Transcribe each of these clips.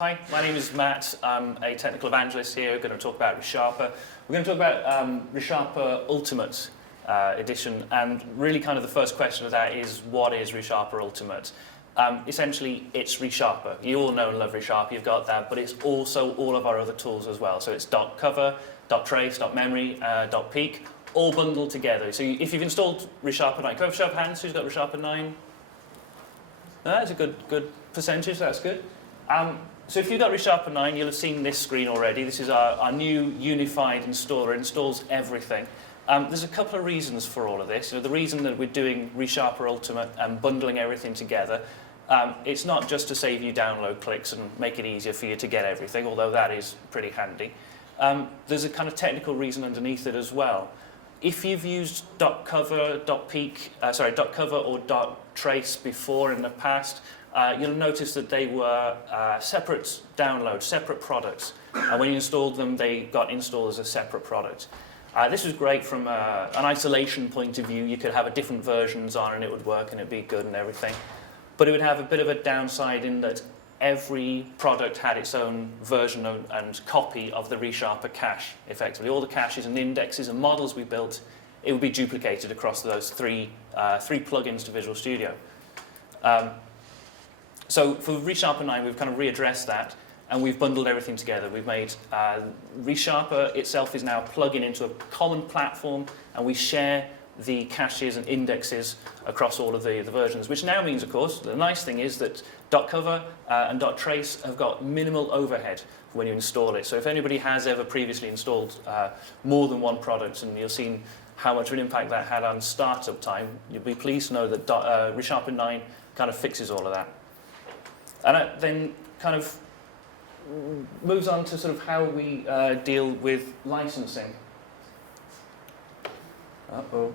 Hi, my name is Matt. I'm a technical evangelist here. We're going to talk about ReSharper. We're going to talk about ReSharper Ultimate Edition, and really kind of the first question of that is, what is ReSharper Ultimate? Essentially, it's ReSharper. You all know and love ReSharper, you've got that, but it's also all of our other tools as well. So it's dotCover, dotTrace, dotMemory, dotPeak, all bundled together. So if you've installed ReSharper 9, can I have a show of hands who's got ReSharper 9? That's a good percentage, that's good. So if you've got ReSharper 9, you'll have seen this screen already. This is our new unified installer. It installs everything. There's a couple of reasons for all of this. The reason that we're doing ReSharper Ultimate and bundling everything together, it's not just to save you download clicks and make it easier for you to get everything, although that is pretty handy. There's a kind of technical reason underneath it as well. If you've used dotCover, dotCover or dotTrace before in the past, you'll notice that they were separate downloads, separate products. When you installed them, they got installed as a separate product. This was great from an isolation point of view. You could have different versions on and it would work and it'd be good and everything. But it would have a bit of a downside in that every product had its own version and copy of the ReSharper cache, effectively. All the caches and indexes and models we built, it would be duplicated across those three plugins to Visual Studio. So for ReSharper 9, we've kind of readdressed that, and we've bundled everything together. We've made ReSharper itself is now plugging into a common platform, and we share the caches and indexes across all of the versions, which now means, of course, the nice thing is that dotCover and dotTrace have got minimal overhead when you install it. So if anybody has ever previously installed more than one product, and you've seen how much of an impact that had on startup time, you'll be pleased to know that ReSharper 9 kind of fixes all of that. And it then kind of moves on to sort of how we deal with licensing. Uh-oh.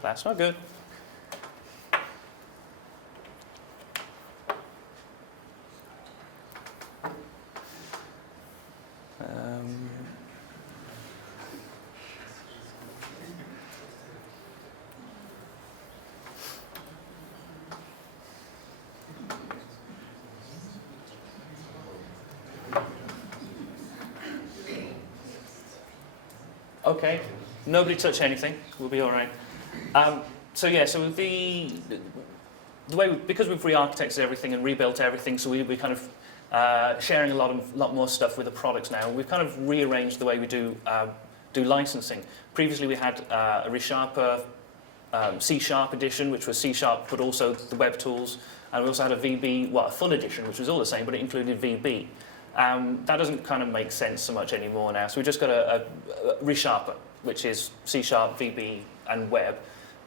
That's not good. Okay, nobody touch anything. We'll be all right. So the way because we've re-architected everything and rebuilt everything, so we're kind of sharing a lot more stuff with the products now. We've kind of rearranged the way we do licensing. Previously, we had a ReSharper C# edition, which was C#, but also the web tools, and we also had a VB, a full edition, which was all the same, but it included VB. That doesn't kind of make sense so much anymore now. So we've just got a ReSharper, which is C#, VB, and web.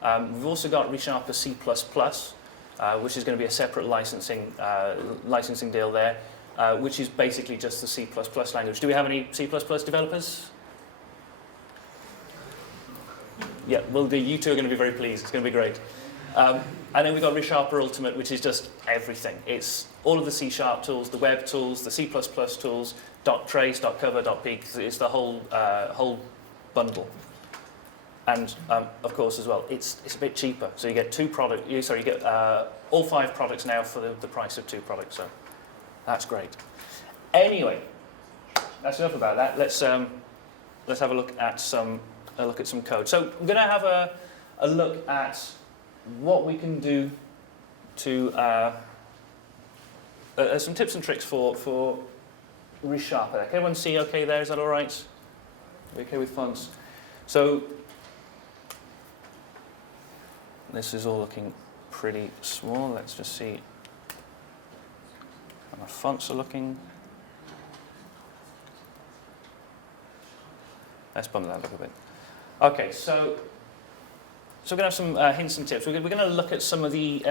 We've also got ReSharper C++, which is going to be a separate licensing deal there, which is basically just the C++ language. Do we have any C++ developers? Yeah, well, you two are going to be very pleased. It's going to be great. And then we've got ReSharper Ultimate, which is just everything. It's all of the C# tools, the web tools, the C++ tools, dotTrace, dotCover, dotPeak. It's the whole bundle. And of course, as well, it's a bit cheaper. So you get you get all 5 products now for the price of 2 products. So that's great. Anyway, that's enough about that. Let's have a look at some code. So we're going to have a look at what we can do to some tips and tricks for ReSharper. Can everyone see okay there? Is that all right? Okay with fonts? So this is all looking pretty small. Let's just see how my fonts are looking. Let's bump that up a bit. Okay, so we're going to have some hints and tips. We're going to look at some of the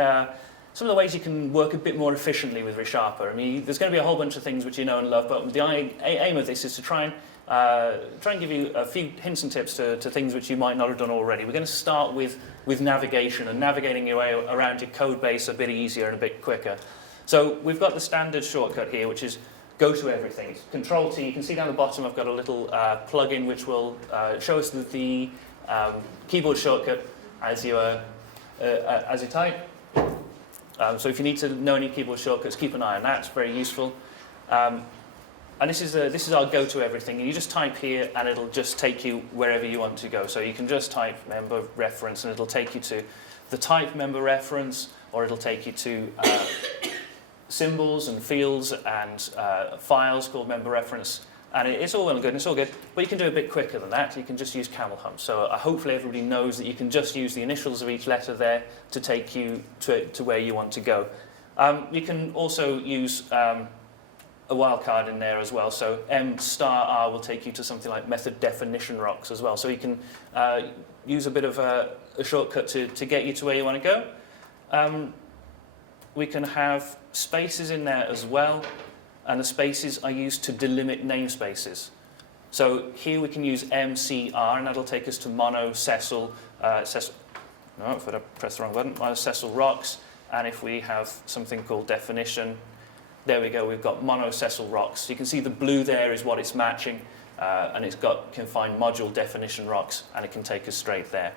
ways you can work a bit more efficiently with ReSharper. I mean, there's going to be a whole bunch of things which you know and love, but the aim of this is to try and give you a few hints and tips to things which you might not have done already. We're going to start with navigation and navigating your way around your code base a bit easier and a bit quicker. So we've got the standard shortcut here, which is go to everything. It's Control T. You can see down the bottom I've got a little plugin which will show us the keyboard shortcut as you type. So if you need to know any keyboard shortcuts, keep an eye on that. It's very useful. And this is our go to everything. And you just type here, and it'll just take you wherever you want to go. So you can just type member reference, and it'll take you to the type member reference, or it'll take you to symbols and fields and files called member reference. And it's all well and good, and it's all good, but you can do a bit quicker than that. You can just use camel hump. So hopefully everybody knows that you can just use the initials of each letter there to take you to where you want to go. You can also use a wildcard in there as well. So M*R will take you to something like method definition rocks as well. So you can use a bit of a shortcut to get you to where you want to go. We can have spaces in there as well. And the spaces are used to delimit namespaces. So here we can use MCR, and that'll take us to mono, Cecil, no, if I press the wrong button, mono, Cecil rocks. And if we have something called definition, there we go, we've got mono, Cecil rocks. You can see the blue there is what it's matching, and it's got can find module definition rocks, and it can take us straight there.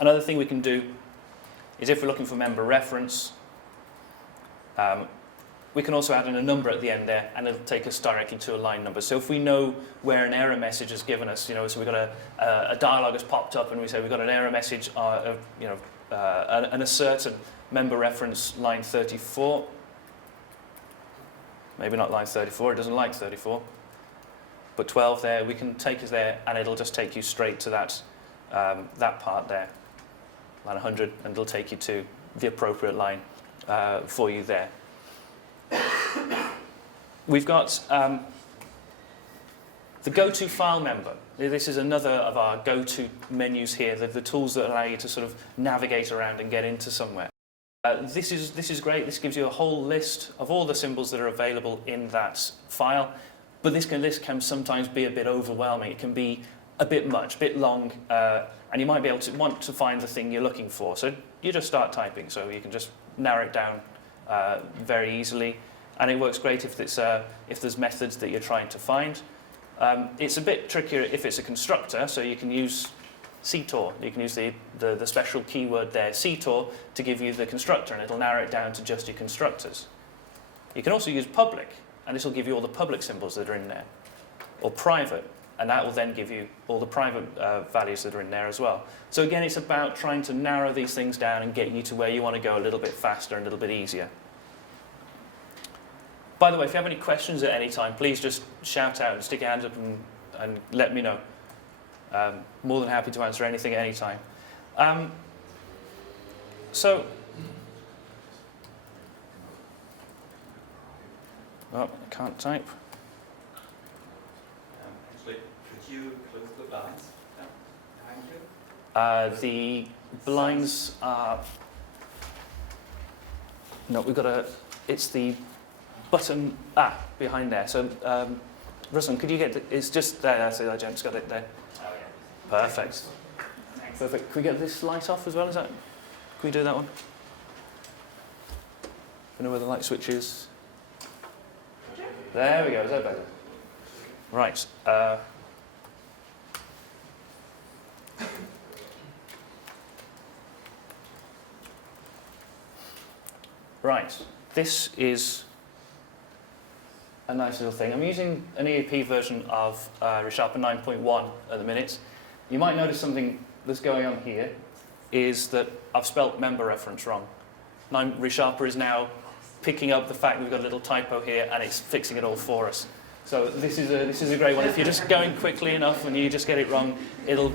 Another thing we can do is if we're looking for member reference, we can also add in a number at the end there, and it'll take us directly to a line number. So if we know where an error message has given us, so we've got a dialog has popped up, and we say we've got an error message, an assert and member reference line 34. Maybe not line 34, it doesn't like 34. But 12 there, we can take us there, and it'll just take you straight to that part there. Line 100, and it'll take you to the appropriate line for you there. We've got the go-to file member. This is another of our go-to menus here, the tools that allow you to sort of navigate around and get into somewhere. This is great. This gives you a whole list of all the symbols that are available in that file, but this list can sometimes be a bit overwhelming. It can be a bit much, a bit long, and you might be able to want to find the thing you're looking for. So you just start typing, so you can just narrow it down very easily, and it works great if there's methods that you're trying to find. It's a bit trickier if it's a constructor, so you can use CTOR. You can use the special keyword there, CTOR, to give you the constructor, and it'll narrow it down to just your constructors. You can also use public, and this will give you all the public symbols that are in there, or private, and that will then give you all the private values that are in there as well. So again, it's about trying to narrow these things down and get you to where you want to go a little bit faster and a little bit easier. By the way, if you have any questions at any time, please just shout out and stick your hands up and let me know. More than happy to answer anything at any time. Oh, I can't type. Could you close the blinds behind you? The blinds are... No, we've got it's the button behind there. So, Ruslan, could you get it's just there. That's it. I just got it there. Oh, yeah. Perfect. Thanks. Perfect. Can we get this light off as well? Can we do that one? I don't know where the light switch is. There we go. Is that better? Right. Right. This is a nice little thing. I'm using an EAP version of ReSharper 9.1 at the minute. You might notice something that's going on here is that I've spelt member reference wrong. ReSharper is now picking up the fact that we've got a little typo here, and it's fixing it all for us. So this is a great one. If you're just going quickly enough and you just get it wrong, it'll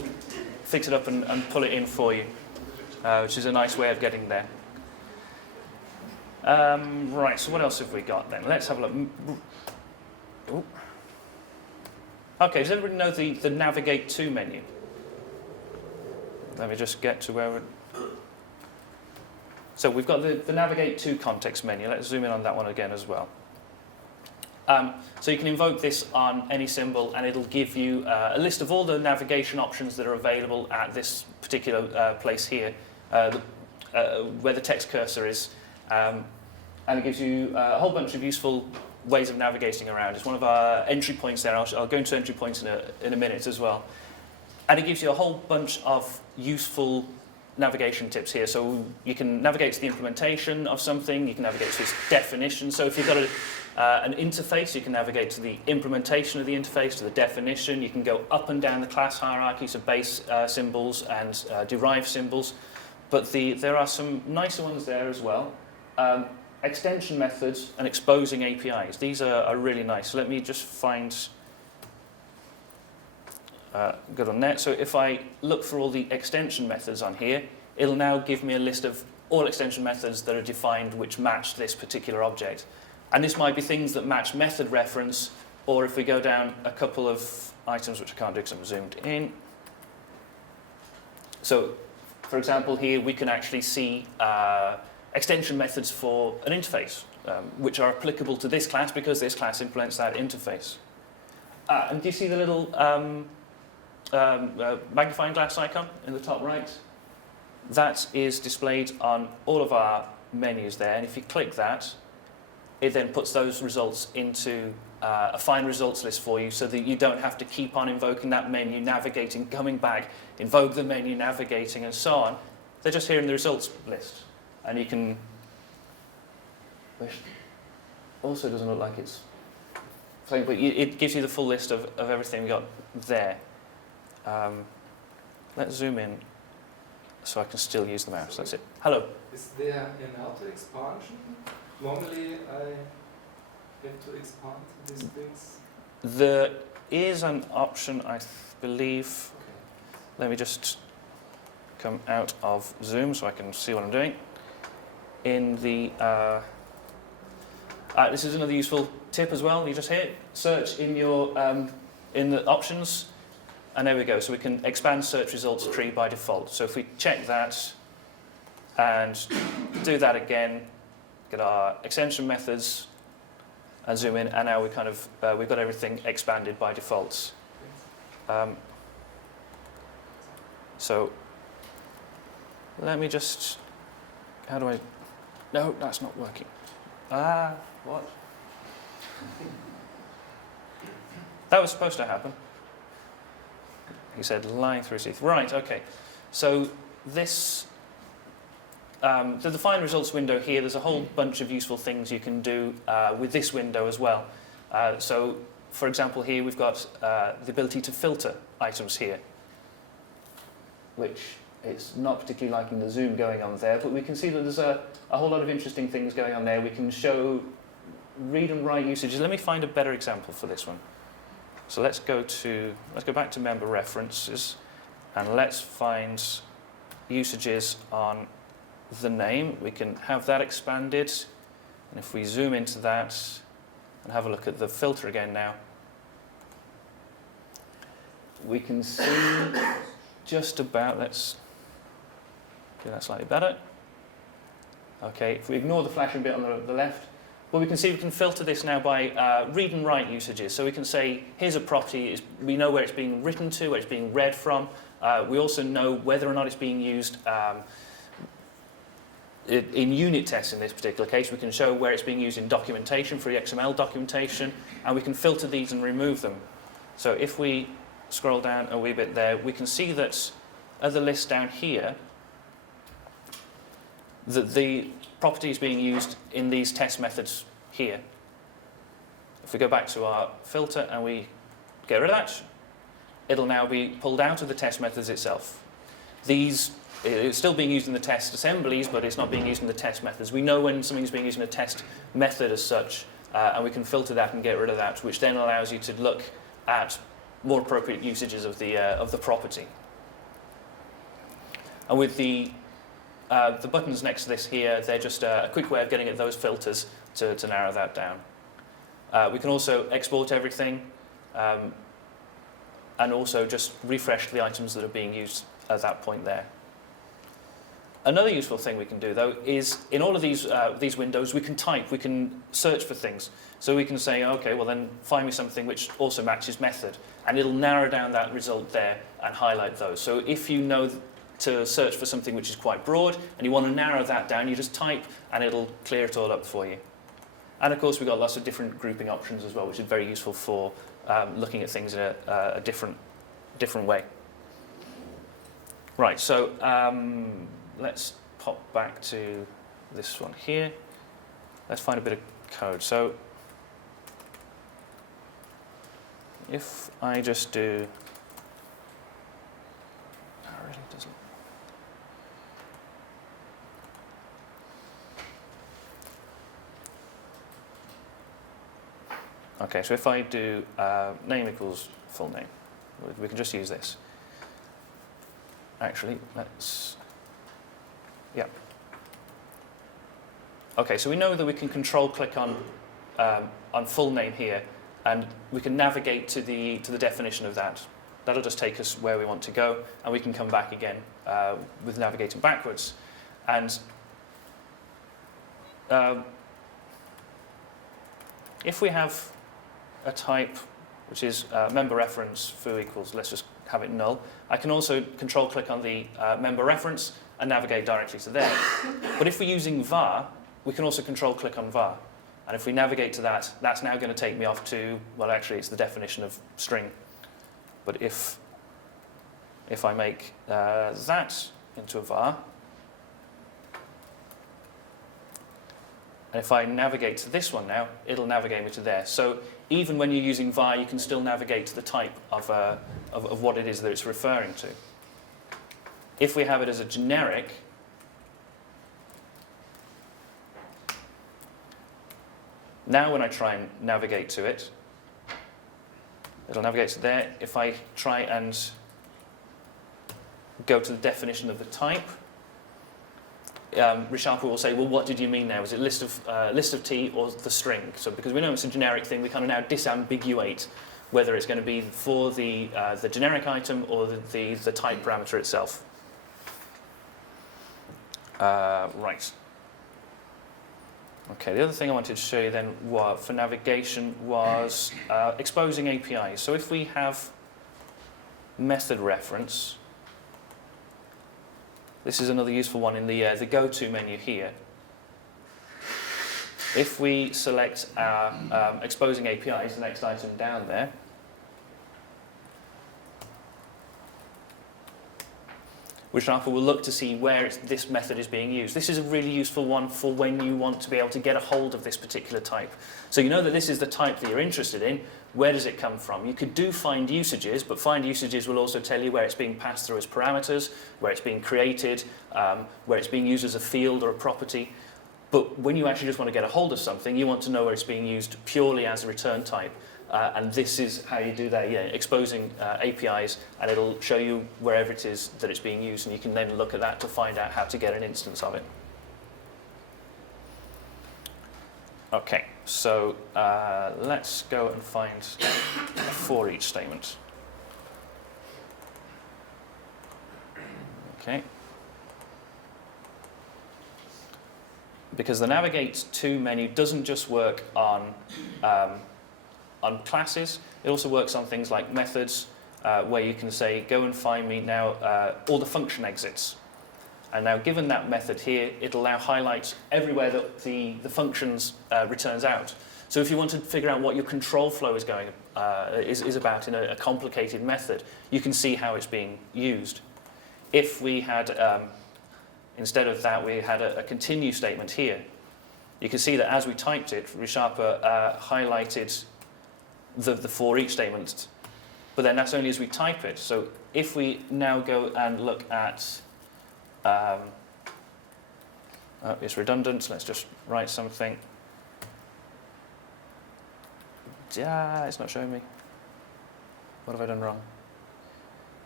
fix it up and pull it in for you, which is a nice way of getting there. Right, so what else have we got then? Let's have a look. Ooh. Okay, does everybody know the Navigate To menu? Let me just get to where we're... So we've got the Navigate To context menu. Let's zoom in on that one again as well. So you can invoke this on any symbol, and it'll give you a list of all the navigation options that are available at this particular place here. where the text cursor is, and it gives you a whole bunch of useful ways of navigating around. It's one of our entry points there. I'll go into entry points in a minute as well. And it gives you a whole bunch of useful navigation tips here. So you can navigate to the implementation of something, you can navigate to its definition. So if you've got an interface, you can navigate to the implementation of the interface, to the definition. You can go up and down the class hierarchy, so base symbols and derived symbols. But there are some nicer ones there as well. Extension methods and exposing APIs. These are really nice. So let me just find good on net. So if I look for all the extension methods on here, it'll now give me a list of all extension methods that are defined which match this particular object. And this might be things that match method reference, or if we go down a couple of items, which I can't do because I'm zoomed in. So, for example, here we can actually see extension methods for an interface, which are applicable to this class because this class implements that interface. And do you see the little magnifying glass icon in the top right? That is displayed on all of our menus there, and if you click that, it then puts those results into a fine results list for you so that you don't have to keep on invoking that menu, navigating, coming back, invoke the menu, navigating, and so on. They're just here in the results list. And you can, which also doesn't look like it's playing, but it gives you the full list of everything we got there. Let's zoom in so I can still use the mouse. That's it. Hello. Is there an auto expansion? Normally I have to expand these things. There is an option, I believe. Okay. Let me just come out of Zoom so I can see what I'm doing. In the this is another useful tip as well. You just hit search in your in the options, and there we go. So we can expand search results tree by default. So if we check that and do that again, get our extension methods and zoom in, and now we kind of we've got everything expanded by default. So let me just, how do I? No, that's not working. What? That was supposed to happen. He said line through teeth. Right, okay. So this, the define results window here, there's a whole bunch of useful things you can do with this window as well. So, for example, here we've got the ability to filter items here, which it's not particularly liking the zoom going on there, but we can see that there's a whole lot of interesting things going on there. We can show read and write usages. Let me find a better example for this one. So let's go back to member references, and let's find usages on the name. We can have that expanded, and if we zoom into that and have a look at the filter again now, we can see just about, let's do that slightly better. Okay, if we ignore the flashing bit on the left, well, we can see we can filter this now by read and write usages. So we can say, here's a property, we know where it's being written to, where it's being read from. We also know whether or not it's being used in unit tests in this particular case. We can show where it's being used in documentation, for the XML documentation, and we can filter these and remove them. So if we scroll down a wee bit there, we can see that at the list down here, that the property is being used in these test methods here. If we go back to our filter and we get rid of that, it'll now be pulled out of the test methods itself. It's still being used in the test assemblies, but it's not being used in the test methods. We know when something's being used in a test method as such, and we can filter that and get rid of that, which then allows you to look at more appropriate usages of the property. And with the buttons next to this here, they're just a quick way of getting at those filters to narrow that down. We can also export everything and also just refresh the items that are being used at that point there. Another useful thing we can do, though, is in all of these windows, we can type, we can search for things. So we can say, okay, well then find me something which also matches method, and it'll narrow down that result there and highlight those. So if you know to search for something which is quite broad, and you want to narrow that down, you just type, and it'll clear it all up for you. And of course, we've got lots of different grouping options as well, which is very useful for looking at things in a different way. Right, so let's pop back to this one here. Let's find a bit of code. So if I just do, oh, really doesn't. Okay, so if I do name equals full name, we can just use this. Actually, let's, yeah. Okay, so we know that we can control click on full name here, and we can navigate to the definition of that. That'll just take us where we want to go, and we can come back again with navigating backwards. And if we have a type which is member reference foo equals, let's just have it null, I can also control click on the member reference and navigate directly to there. But if we're using var, we can also control click on var. And if we navigate to that, that's now going to take me off to, well, actually it's the definition of string. But if I make that into a var, and if I navigate to this one now, it'll navigate me to there. So even when you're using var, you can still navigate to the type of what it is that it's referring to. If we have it as a generic, now when I try and navigate to it, it'll navigate to there. If I try and go to the definition of the type, ReSharper will say, well, what did you mean now? Is it list of T or the string? So because we know it's a generic thing, we kind of now disambiguate whether it's going to be for the generic item or the type parameter itself. Right. Okay, the other thing I wanted to show you then for navigation was exposing APIs. So if we have method reference, this is another useful one in the go-to menu here. If we select our exposing APIs, the next item down there, ReSharper will look to see where this method is being used. This is a really useful one for when you want to be able to get a hold of this particular type. So you know that this is the type that you're interested in. Where does it come from? You could do find usages, but find usages will also tell you where it's being passed through as parameters, where it's being created, where it's being used as a field or a property. But when you actually just want to get a hold of something, you want to know where it's being used purely as a return type. And this is how you do that, yeah, exposing APIs, and it'll show you wherever it is that it's being used, and you can then look at that to find out how to get an instance of it. Okay, so let's go and find a for each statement. Okay. Because the navigate to menu doesn't just work on classes, it also works on things like methods, where you can say, go and find me now all the function exits. And now given that method here, it'll now highlight everywhere that the functions returns out. So if you want to figure out what your control flow is going is about in a complicated method, you can see how it's being used. If we had, instead of that, we had a continue statement here, you can see that as we typed it, ReSharper highlighted the for each statement, but then that's only as we type it. So if we now go and look at, it's redundant, so let's just write something. It's not showing me. What have I done wrong?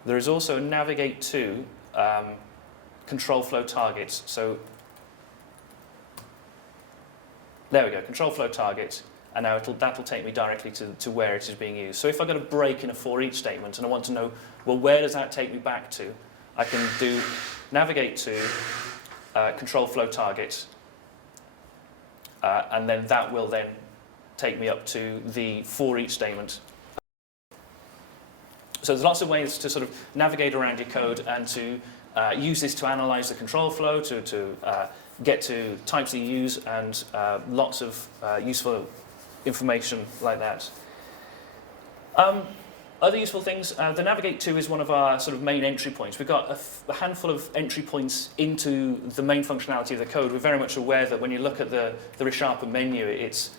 There is also a navigate to control flow targets. So there we go, control flow targets. And now that'll take me directly to where it is being used. So if I've got a break in a for each statement and I want to know, well, where does that take me back to? I can do navigate to control flow target, and then that will then take me up to the for each statement. So there's lots of ways to sort of navigate around your code and to use this to analyze the control flow, to get to types that you use, and lots of useful information like that. Other useful things, the Navigate to is one of our sort of main entry points. We've got a handful of entry points into the main functionality of the code. We're very much aware that when you look at the ReSharper menu, it's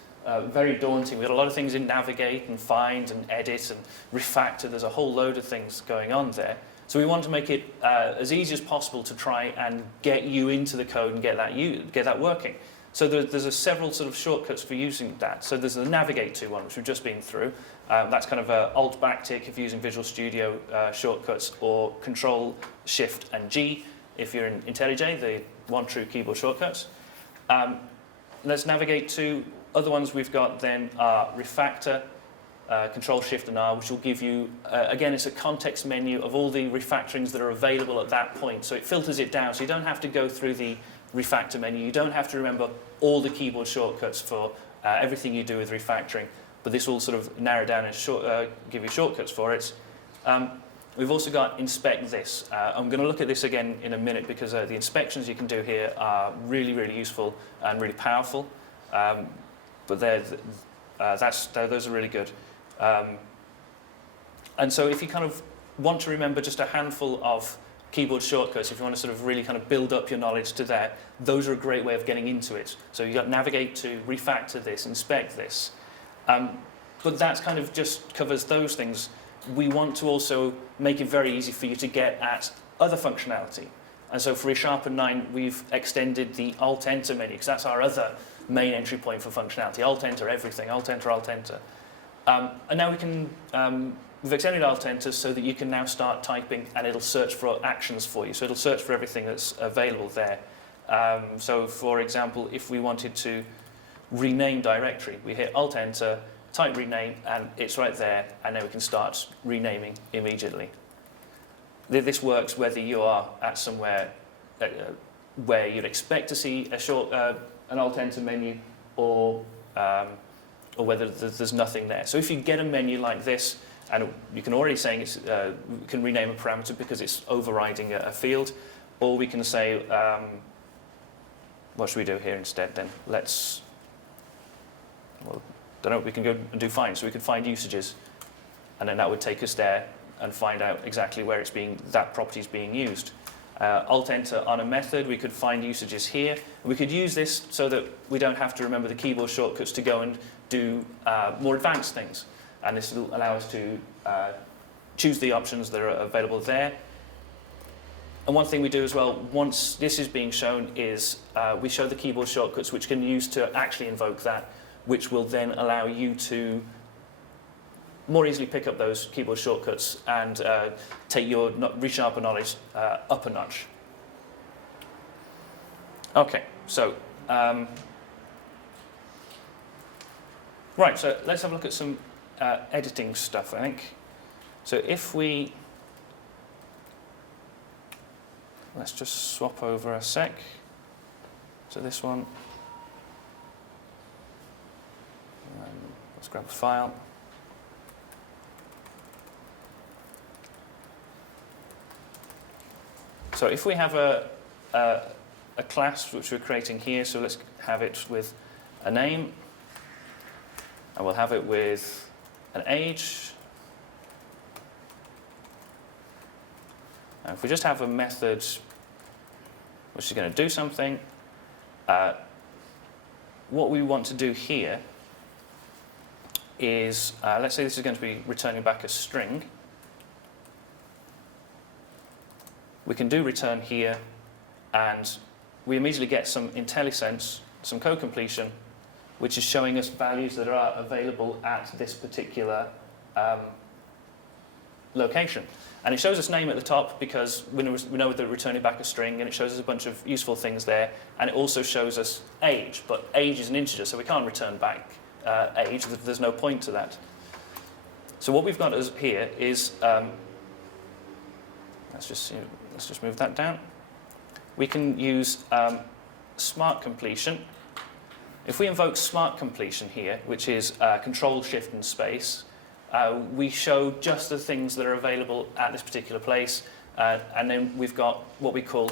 very daunting. We've got a lot of things in Navigate and Find and Edit and Refactor. There's a whole load of things going on there. So we want to make it as easy as possible to try and get you into the code and get that working. So there's several sort of shortcuts for using that. So there's the Navigate to one, which we've just been through. That's kind of a Alt backtick if you're using Visual Studio shortcuts, or Control Shift and G if you're in IntelliJ, the one true keyboard shortcuts. Let's navigate to other ones we've got then are Refactor, Control Shift and R, which will give you, again, it's a context menu of all the refactorings that are available at that point. So it filters it down, so you don't have to go through the refactor menu. You don't have to remember all the keyboard shortcuts for everything you do with refactoring, but this will sort of narrow down and give you shortcuts for it. We've also got Inspect This. I'm going to look at this again in a minute because the inspections you can do here are really, really useful and really powerful. But those are really good. And so if you kind of want to remember just a handful of keyboard shortcuts, if you want to sort of really kind of build up your knowledge to that, those are a great way of getting into it. So you've got Navigate to, Refactor this, Inspect this. But that kind of just covers those things. We want to also make it very easy for you to get at other functionality. And so for ReSharper 9, we've extended the Alt-Enter menu, because that's our other main entry point for functionality. Alt-Enter everything, Alt-Enter, Alt-Enter. And now we've extended Alt-Enter so that you can now start typing and it'll search for actions for you. So it'll search for everything that's available there. So for example, if we wanted to rename directory, we hit Alt-Enter, type rename, and it's right there, and now we can start renaming immediately. This works whether you are at somewhere where you'd expect to see an Alt-Enter menu, or whether there's nothing there. So if you get a menu like this, and you can already say we can rename a parameter because it's overriding a field, or we can say, what should we do here instead then? Don't know, we can go and do find. So we could find usages, and then that would take us there and find out exactly where that property is being used. Alt-Enter on a method, we could find usages here. We could use this so that we don't have to remember the keyboard shortcuts to go and do more advanced things. And this will allow us to choose the options that are available there. And one thing we do as well, once this is being shown, is we show the keyboard shortcuts which can use to actually invoke that, which will then allow you to more easily pick up those keyboard shortcuts and take your ReSharper knowledge up a notch. Okay, so right, so let's have a look at some editing stuff, I think. So if let's just swap over a sec. So this one, let's grab a file. So if we have a class which we're creating here, so let's have it with a name, and we'll have it with an age. And if we just have a method which is going to do something, what we want to do here is, let's say this is going to be returning back a string. We can do return here, and we immediately get some IntelliSense, some code completion, which is showing us values that are available at this particular location. And it shows us name at the top because we know that we're returning back a string, and it shows us a bunch of useful things there. And it also shows us age, but age is an integer, so we can't return back age. There's no point to that. So what we've got here is, let's just move that down. We can use smart completion. If we invoke smart completion here, which is Control Shift and space, we show just the things that are available at this particular place. And then we've got what we call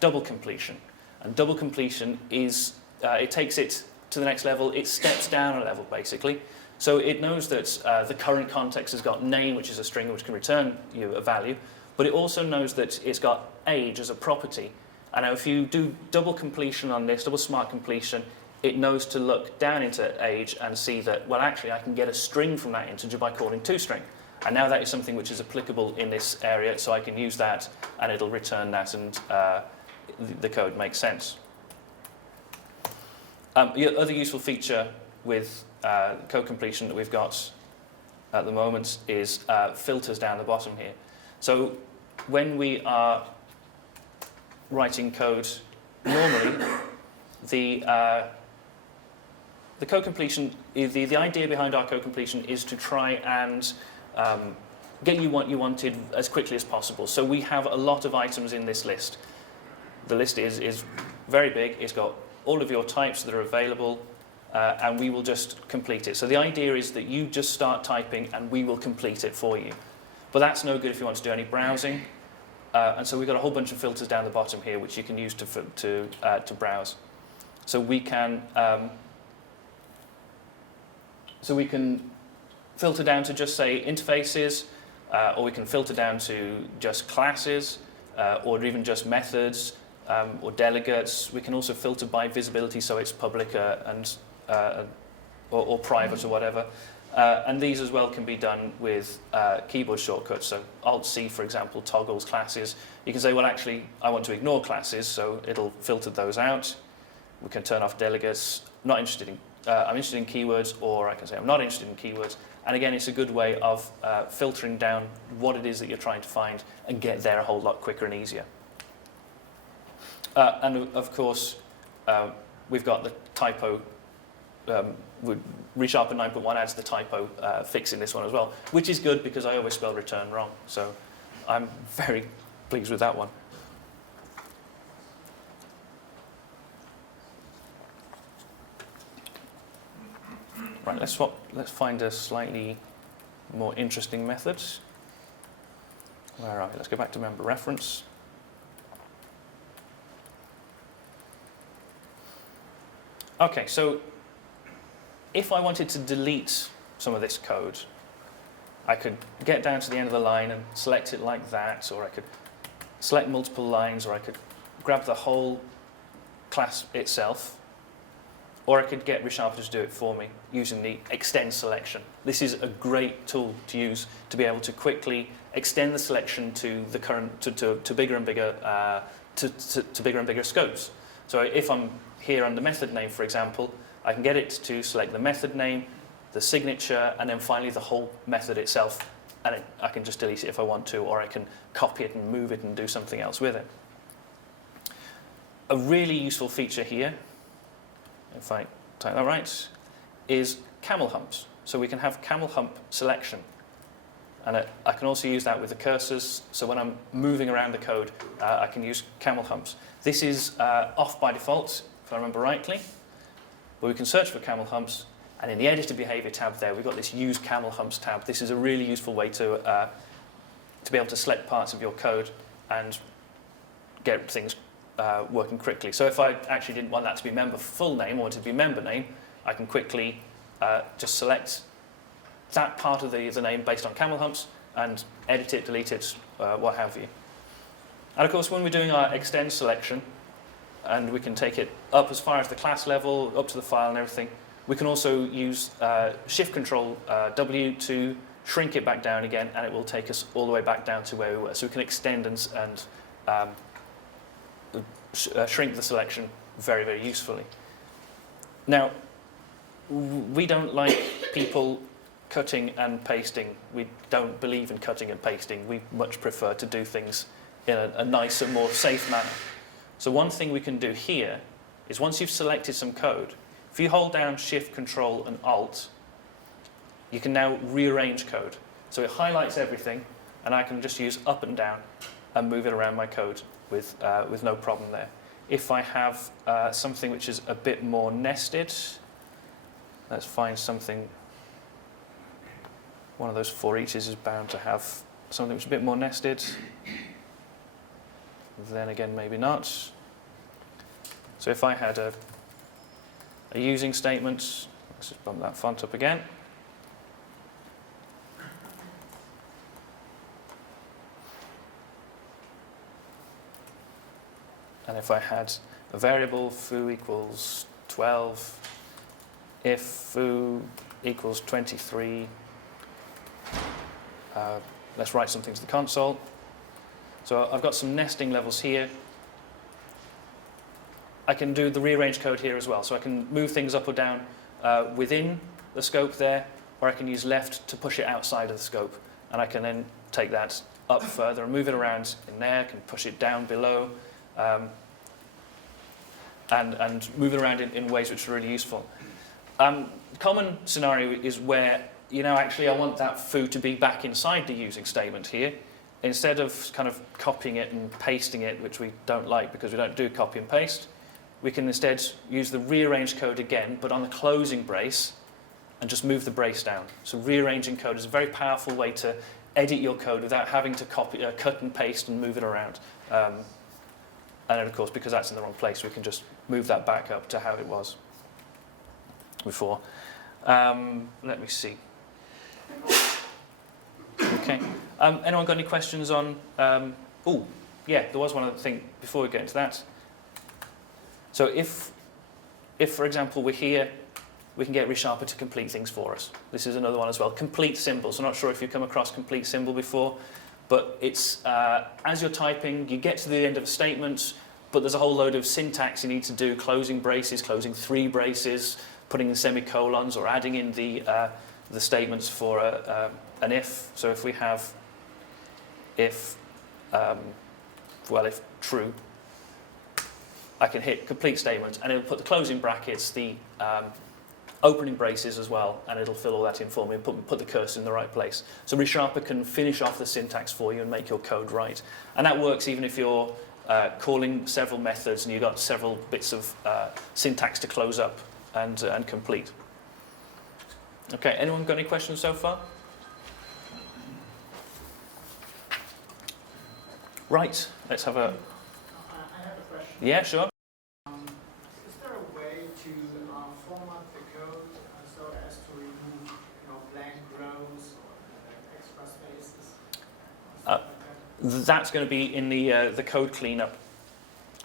double completion. And double completion is, it takes it to the next level, it steps down a level basically. So it knows that the current context has got name, which is a string which can return you a value, but it also knows that it's got age as a property. And now if you do double completion on this, double smart completion, it knows to look down into age and see that, well, actually, I can get a string from that integer by calling toString. And now that is something which is applicable in this area, so I can use that, and it'll return that, and the code makes sense. The other useful feature with code completion that we've got at the moment is filters down the bottom here. So when we are writing code normally, the code completion, the idea behind our code completion is to try and get you what you wanted as quickly as possible. So we have a lot of items in this list. The list is very big. It's got all of your types that are available, and we will just complete it. So the idea is that you just start typing and we will complete it for you. But that's no good if you want to do any browsing. And so we've got a whole bunch of filters down the bottom here which you can use to browse. So we can filter down to just say interfaces, or we can filter down to just classes, or even just methods, or delegates. We can also filter by visibility, so it's public or private or whatever. And these as well can be done with keyboard shortcuts. So Alt-C, for example, toggles classes. You can say, well, actually, I want to ignore classes, so it'll filter those out. We can turn off delegates. I'm interested in keywords, or I can say I'm not interested in keywords. And again, it's a good way of filtering down what it is that you're trying to find and get there a whole lot quicker and easier. And of course, we've got the typo. ReSharper 9.1 adds the typo fix in this one as well, which is good because I always spell return wrong. So I'm very pleased with that one. Right, let's find a slightly more interesting method. Where are we? Let's go back to member reference. Okay, so if I wanted to delete some of this code, I could get down to the end of the line and select it like that, or I could select multiple lines, or I could grab the whole class itself, or I could get ReSharper to do it for me using the extend selection. This is a great tool to use to be able to quickly extend the selection to the current to bigger and bigger to bigger and bigger scopes. So if I'm here on the method name, for example, I can get it to select the method name, the signature, and then finally the whole method itself. And I can just delete it if I want to, or I can copy it and move it and do something else with it. A really useful feature here, if I type that right, is camel humps. So we can have camel hump selection. And I can also use that with the cursors. So when I'm moving around the code, I can use camel humps. This is off by default, if I remember rightly. But we can search for camel humps. And in the editor behavior tab there, we've got this use camel humps tab. This is a really useful way to be able to select parts of your code and get things working quickly. So if I actually didn't want that to be member full name, I wanted it to be member name, I can quickly just select that part of the name based on camel humps and edit it, delete it, what have you. And of course, when we're doing our extend selection, and we can take it up as far as the class level, up to the file and everything, we can also use Shift Control W to shrink it back down again, and it will take us all the way back down to where we were. So we can extend and shrink the selection very, very usefully. Now, we don't like people cutting and pasting. We don't believe in cutting and pasting. We much prefer to do things in a nicer, more safe manner. So one thing we can do here is once you've selected some code, if you hold down Shift, Control, and Alt, you can now rearrange code. So it highlights everything, and I can just use up and down and move it around my code with no problem there. If I have something which is a bit more nested, let's find something. One of those for eaches is bound to have something which is a bit more nested. Then again, maybe not. So if I had a using statement, let's just bump that font up again. And if I had a variable foo equals 12, if foo equals 23, let's write something to the console. So I've got some nesting levels here. I can do the rearrange code here as well. So I can move things up or down within the scope there, or I can use left to push it outside of the scope. And I can then take that up further and move it around in there, can push it down below, and move it around in ways which are really useful. Common scenario is where, actually I want that foo to be back inside the using statement here. Instead of kind of copying it and pasting it, which we don't like because we don't do copy and paste, we can instead use the rearrange code again, but on the closing brace, and just move the brace down. So rearranging code is a very powerful way to edit your code without having to copy, cut and paste and move it around. And then, of course, because that's in the wrong place, we can just move that back up to how it was before. Let me see. Okay. Anyone got any questions on... oh, yeah, there was one other thing before we get into that. So if, for example, we're here, we can get ReSharper to complete things for us. This is another one as well. Complete symbols. I'm not sure if you've come across complete symbol before, but it's as you're typing, you get to the end of a statement, but there's a whole load of syntax you need to do, closing braces, closing three braces, putting in semicolons, or adding in the statements for an if. So if we have if true, I can hit complete statement, and it'll put the closing brackets, the opening braces as well, and it'll fill all that in for me and put the cursor in the right place. So ReSharper can finish off the syntax for you and make your code right. And that works even if you're calling several methods and you've got several bits of syntax to close up and complete. Okay, anyone got any questions so far? Right, let's have a... I have a question. Yeah, sure. Is there a way to format the code so as to remove blank rows or extra spaces? Or like that? That's going to be in the code cleanup.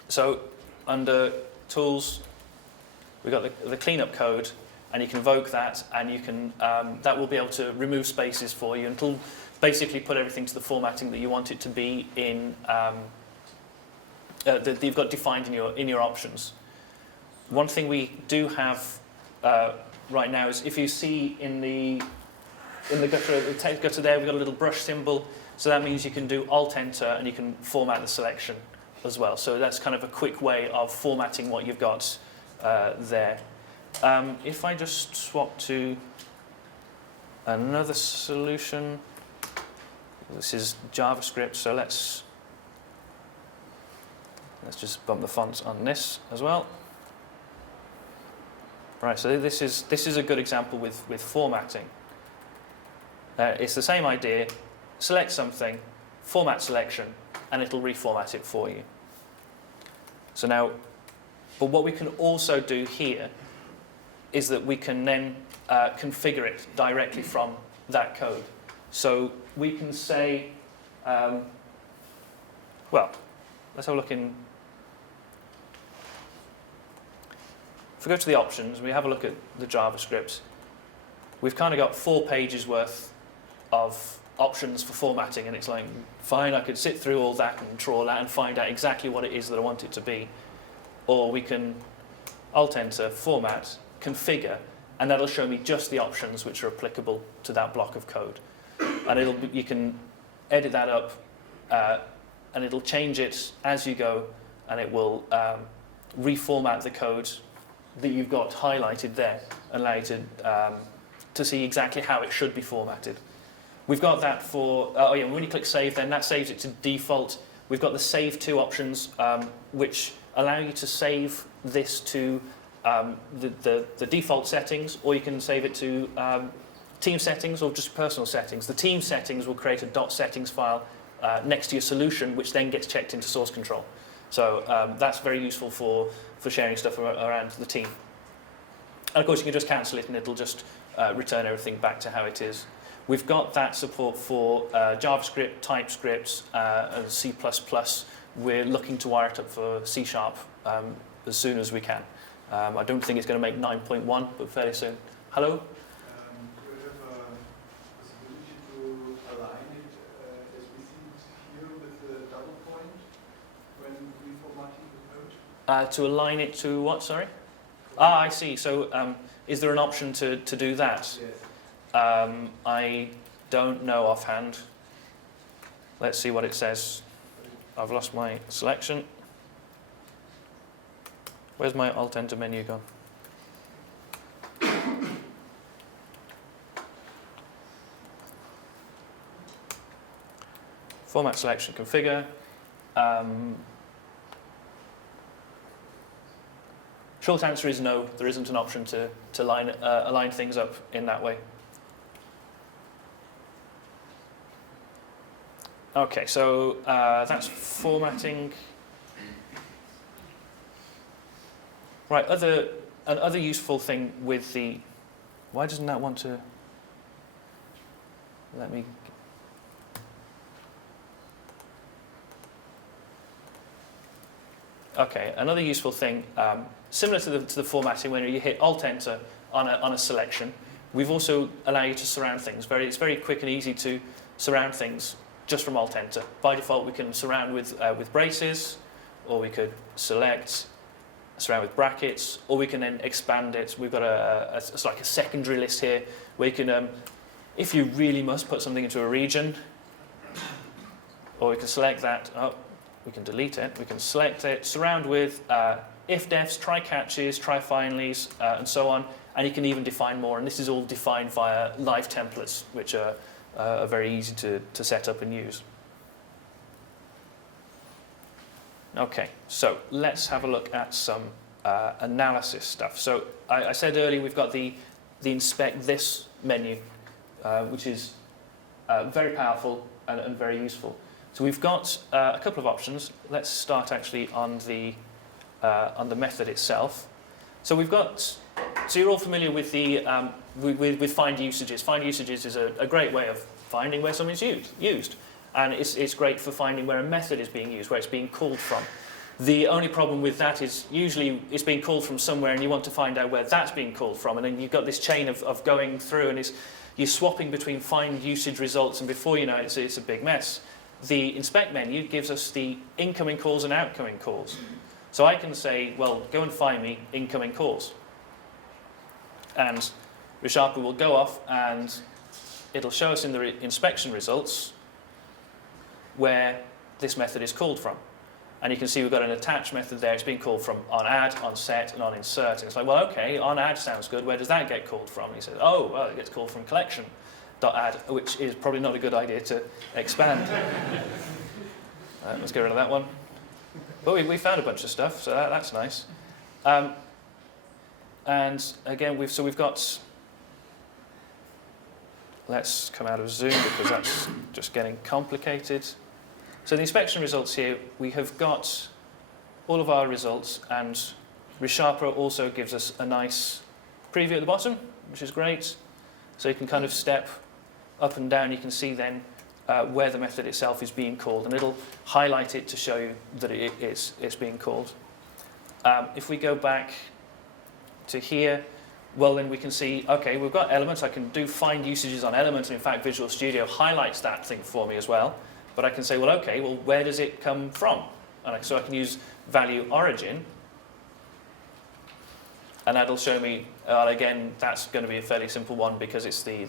So under Tools, we've got the cleanup code, and you can invoke that, and you can that will be able to remove spaces for you, and it'll basically put everything to the formatting that you want it to be in, that you've got defined in your options. One thing we do have right now is, if you see in the gutter there, we've got a little brush symbol. So that means you can do Alt-Enter and you can format the selection as well. So that's kind of a quick way of formatting what you've got there. If I just swap to another solution, this is JavaScript, so let's just bump the fonts on this as well. Right, so this is a good example with formatting. It's the same idea. Select something, format selection, and it'll reformat it for you. So now, but what we can also do here is that we can then configure it directly from that code. So we can say, well, let's have a look in. If we go to the options, we have a look at the JavaScript. We've kind of got 4 pages worth of options for formatting, and it's like, fine, I could sit through all that and draw that and find out exactly what it is that I want it to be. Or we can Alt-Enter, format, configure, and that'll show me just the options which are applicable to that block of code. And you can edit that up, and it'll change it as you go, and it will reformat the code that you've got highlighted there, and allow you to see exactly how it should be formatted. We've got that for, when you click Save, then that saves it to default. We've got the Save To options, which allow you to save this to the default settings, or you can save it to team settings or just personal settings. The team settings will create a .settings file next to your solution, which then gets checked into source control. So that's very useful for sharing stuff around the team. And of course, you can just cancel it and it'll just return everything back to how it is. We've got that support for JavaScript, TypeScript, and C++. We're looking to wire it up for C# as soon as we can. I don't think it's going to make 9.1, but fairly soon. Hello? Do you have a possibility to align it as we see it here with the double point when reformatting the code? To align it to what, sorry? Ah, I see. So is there an option to do that? Yes. I don't know offhand. Let's see what it says. I've lost my selection. Where's my Alt-Enter menu gone? Format selection, configure. Short answer is no. There isn't an option to align things up in that way. Okay, so that's formatting. Right, another useful thing with the, why doesn't that want to, let me, okay, another useful thing, similar to the formatting, when you hit Alt-Enter on a selection, we've also allowed you to surround things. It's very quick and easy to surround things just from Alt-Enter. By default, we can surround with braces, or we could select, surround with brackets, or we can then expand it. We've got it's like a secondary list here, where you can, if you really must, put something into a region, or we can select that. Oh, we can delete it. We can select it, surround with if-defs, try-catches, try-finallys, and so on. And you can even define more. And this is all defined via live templates, which are very easy to set up and use. Okay, so let's have a look at some analysis stuff. So I said earlier we've got the inspect this menu, which is very powerful and very useful. So we've got a couple of options. Let's start actually on the method itself. So we've got, so you're all familiar with the with find usages. Find usages is a great way of finding where something's used. And it's great for finding where a method is being used, where it's being called from. The only problem with that is usually it's being called from somewhere and you want to find out where that's being called from. And then you've got this chain of going through and you're swapping between find usage results, and before you know it, it's a big mess. The inspect menu gives us the incoming calls and outgoing calls. So I can say, well, go and find me incoming calls. And ReSharper will go off and it'll show us in the inspection results where this method is called from. And you can see we've got an attach method there. It's being called from on add, on set, and on insert. And it's like, well, okay, on add sounds good. Where does that get called from? And he says, oh, well, it gets called from collection.add, which is probably not a good idea to expand. Let's get rid of that one. But we found a bunch of stuff, so that's nice. And again, we've got, let's come out of Zoom because that's just getting complicated. So the inspection results here, we have got all of our results, and ReSharper also gives us a nice preview at the bottom, which is great. So you can kind of step up and down. You can see then where the method itself is being called, and it'll highlight it to show you that it's being called. If we go back to here, well, then we can see, okay, we've got elements. I can do find usages on elements, and in fact, Visual Studio highlights that thing for me as well. But I can say, well, okay, well, where does it come from? And so I can use value origin, and that'll show me, again, that's going to be a fairly simple one because it's the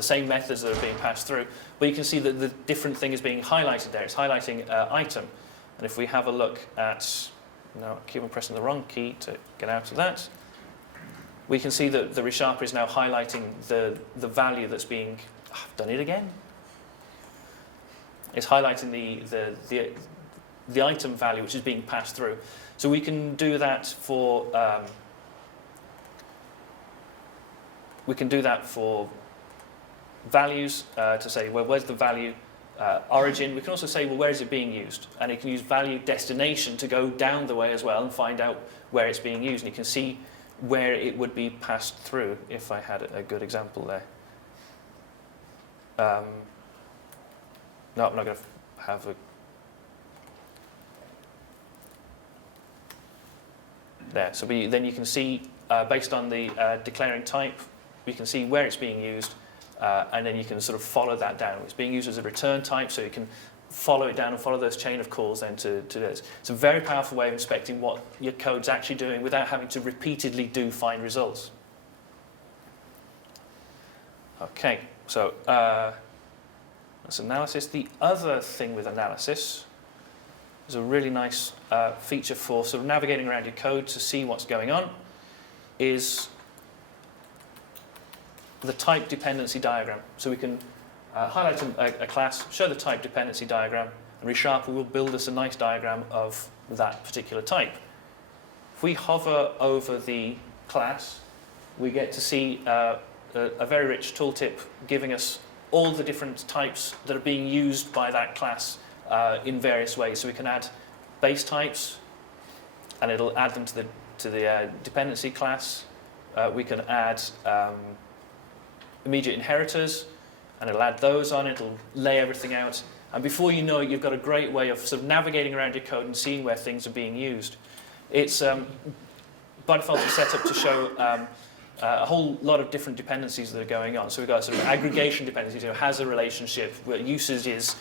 same methods that are being passed through. But you can see that the different thing is being highlighted there. It's highlighting item. And if we have a look at, no, I keep on pressing the wrong key to get out of that, we can see that the ReSharper is now highlighting the value that's being, I've done it again. It's highlighting the item value which is being passed through. So we can do that for values to say, well, where's the value origin. We can also say, well, where is it being used? And you can use value destination to go down the way as well and find out where it's being used. And you can see where it would be passed through, if I had a good example there. No, I'm not going to have a... There. So then you can see, based on the declaring type, you can see where it's being used, and then you can sort of follow that down. It's being used as a return type, so you can follow it down and follow those chain of calls then to this. It's a very powerful way of inspecting what your code's actually doing without having to repeatedly do find results. Okay, so that's analysis. The other thing with analysis is a really nice feature for sort of navigating around your code to see what's going on is the type dependency diagram. So we can highlight a class, show the type dependency diagram, and ReSharper will build us a nice diagram of that particular type. If we hover over the class, we get to see a very rich tooltip giving us all the different types that are being used by that class in various ways. So we can add base types, and it'll add them to the dependency class. We can add immediate inheritors, and it'll add those on. It'll lay everything out, and before you know it, you've got a great way of sort of navigating around your code and seeing where things are being used. It's by default it's set up to show a whole lot of different dependencies that are going on. So we've got sort of aggregation dependencies, has a relationship, where usage is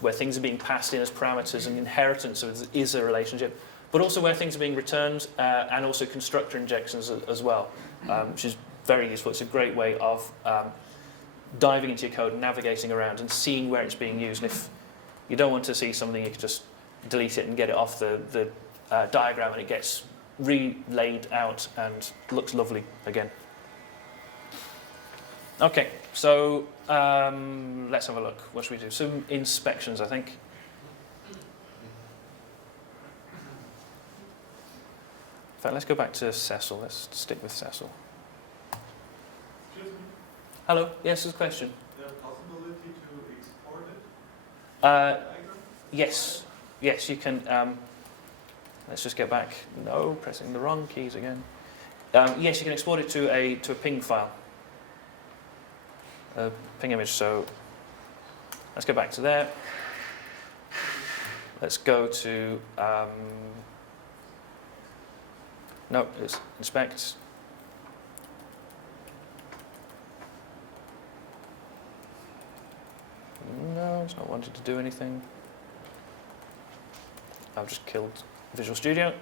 where things are being passed in as parameters, and inheritance is a relationship, but also where things are being returned, and also constructor injections as well, which is very useful. It's a great way of diving into your code and navigating around and seeing where it's being used. And if you don't want to see something, you can just delete it and get it off the diagram, and it gets relayed out and looks lovely again. Okay, so let's have a look. What should we do? Some inspections, I think. In fact, let's go back to Cecil. Let's stick with Cecil. Excuse me, Hello. Yes, there's a question. the possibility to export it? Uh, Diagram? yes. Yes, you can. Let's just get back. No, pressing the wrong keys again. Yes, you can export it to a ping file. A ping image. So let's go back to there. Let's go to. No, it's inspect. No, it's not wanting to do anything. I've just killed Visual Studio.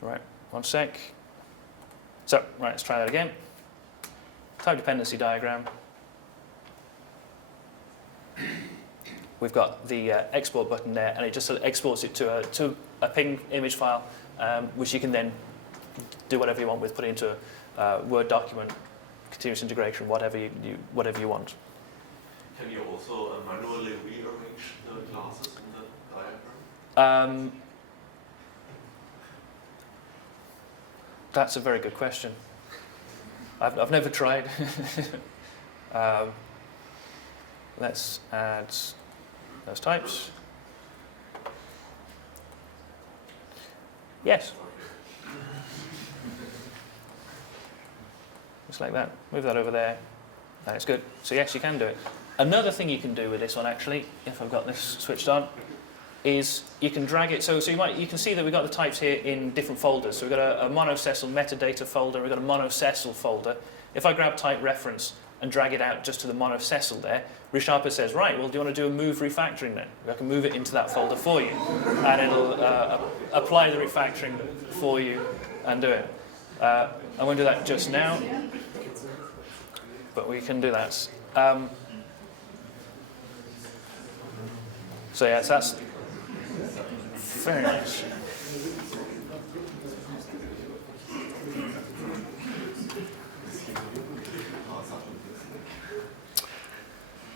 Right, one sec. So, right, let's try that again. Type dependency diagram. We've got the export button there, and it just sort of exports it to a ping image file, which you can then do whatever you want with, put it into a Word document, continuous integration, whatever you want. Can you also manually rearrange the classes in the diagram? That's a very good question. I've never tried. Let's add those types. Yes. Just like that. Move that over there. And it's good. So yes, you can do it. Another thing you can do with this one, actually, if I've got this switched on, is you can drag it. So you can see that we've got the types here in different folders. So we've got a mono-Cecil metadata folder. We've got a mono-Cecil folder. If I grab type reference and drag it out just to the mono-Cecil there, ReSharper says, right, well, do you want to do a move refactoring then? I can move it into that folder for you. And it'll apply the refactoring for you and do it. I won't do that just now, but we can do that. So yes, that's very nice.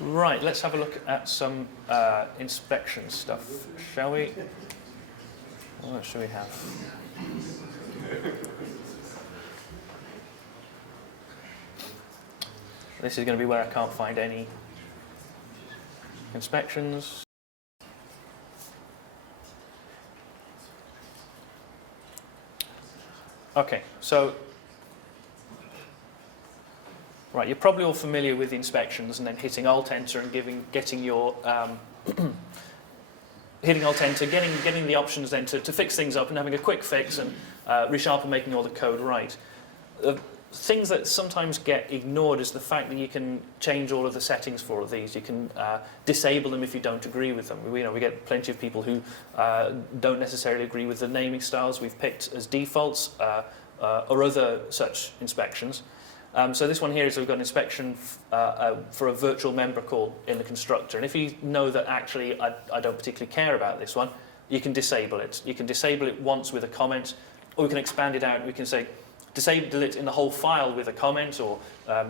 Right, let's have a look at some inspection stuff, shall we? What should we have? This is going to be where I can't find any inspections. Okay, so right, you're probably all familiar with the inspections and then hitting Alt-Enter and getting your hitting Alt-Enter, getting the options then to fix things up and having a quick fix and ReSharper making all the code right. Things that sometimes get ignored is the fact that you can change all of the settings for all of these. You can disable them if you don't agree with them. We get plenty of people who don't necessarily agree with the naming styles we've picked as defaults or other such inspections. So this one here is we've got an inspection for a virtual member call in the constructor. And if you know that actually I don't particularly care about this one, you can disable it. You can disable it once with a comment, or we can expand it out. We can say, disable it in the whole file with a comment, or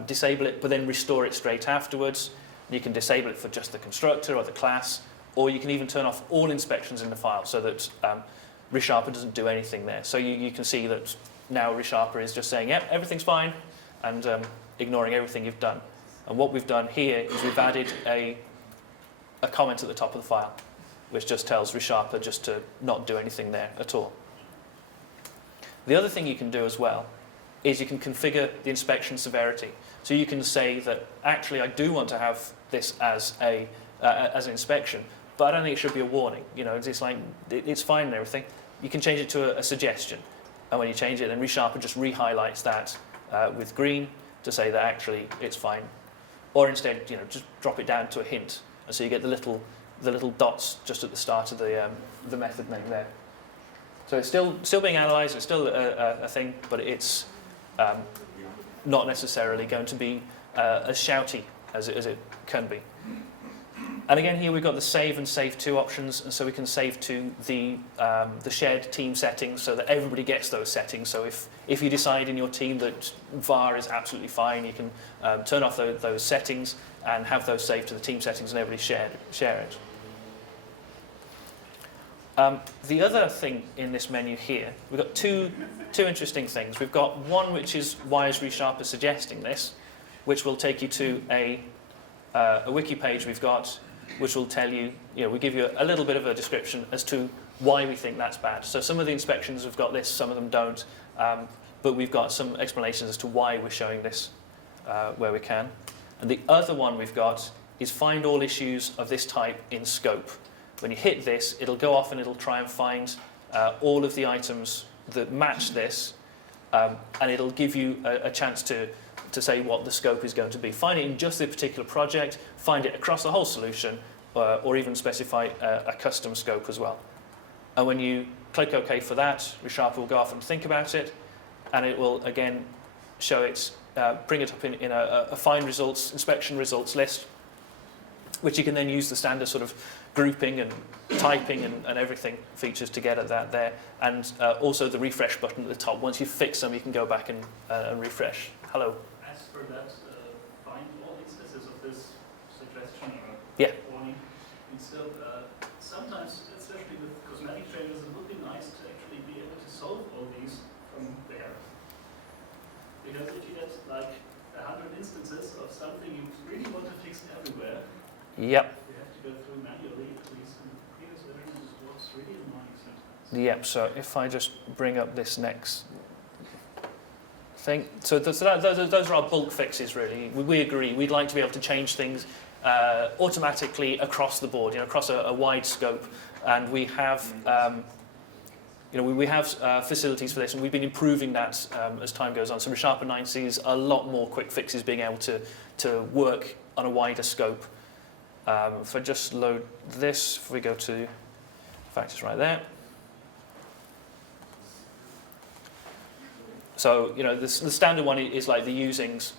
disable it but then restore it straight afterwards. You can disable it for just the constructor or the class, or you can even turn off all inspections in the file so that ReSharper doesn't do anything there. So you can see that now ReSharper is just saying, yep, everything's fine, and ignoring everything you've done. And what we've done here is we've added a comment at the top of the file, which just tells ReSharper just to not do anything there at all. The other thing you can do as well is you can configure the inspection severity. So you can say that actually I do want to have this as an inspection, but I don't think it should be a warning. You know, it's like it's fine and everything. You can change it to a suggestion, and when you change it, then ReSharper just re-highlights that with green to say that actually it's fine, or instead, you know, just drop it down to a hint, and so you get the little dots just at the start of the method name there. So it's still being analysed, it's still a thing, but it's not necessarily going to be as shouty as it can be. And again, here we've got the save and save to options, and so we can save to the shared team settings so that everybody gets those settings. So if you decide in your team that var is absolutely fine, you can turn off those settings and have those saved to the team settings and everybody share it. The other thing in this menu here, we've got two interesting things. We've got one which is why is ReSharper suggesting this, which will take you to a wiki page we've got, which will tell you, we give you a little bit of a description as to why we think that's bad. So some of the inspections have got this, some of them don't, but we've got some explanations as to why we're showing this where we can. And the other one we've got is find all issues of this type in scope. When you hit this, it'll go off and it'll try and find all of the items that match this, and it'll give you a chance to say what the scope is going to be. Find it in just the particular project, find it across the whole solution, or even specify a custom scope as well. And when you click OK for that, ReSharper will go off and think about it, and it will again show it, bring it up in a find results, inspection results list, which you can then use the standard sort of grouping and typing and everything features to get at that there, and also the refresh button at the top. Once you fix them, you can go back and refresh. Hello. As for that, find all instances of this suggestion Yeah. warning, and still, sometimes, especially with cosmetic changes, it would be nice to actually be able to solve all these from there. Because if you get like 100 instances of something you really want to fix everywhere, Yep. you have to go through manually at least, and previous versions was really annoying sometimes. Yep. So if I just bring up this next thing, so those are our bulk fixes. Really, we agree. We'd like to be able to change things automatically across the board, across a wide scope, and we have. We have facilities for this, and we've been improving that as time goes on. So ReSharper 9 sees a lot more quick fixes being able to work on a wider scope. If I just load this, if we go to, in fact, it's right there. So, the standard one is like the usings.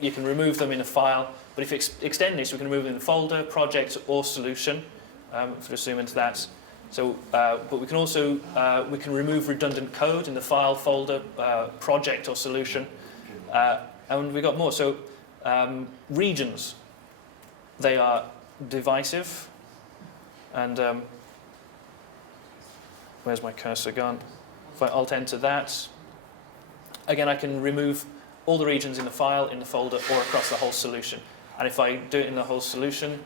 You can remove them in a file, but if you extend this, we can remove them in the folder, project, or solution. If we zoom into that. So, but we can also we can remove redundant code in the file, folder, project, or solution. And we got more. So, regions. They are divisive, and where's my cursor gone? If I Alt-Enter that, again, I can remove all the regions in the file, in the folder, or across the whole solution. And if I do it in the whole solution,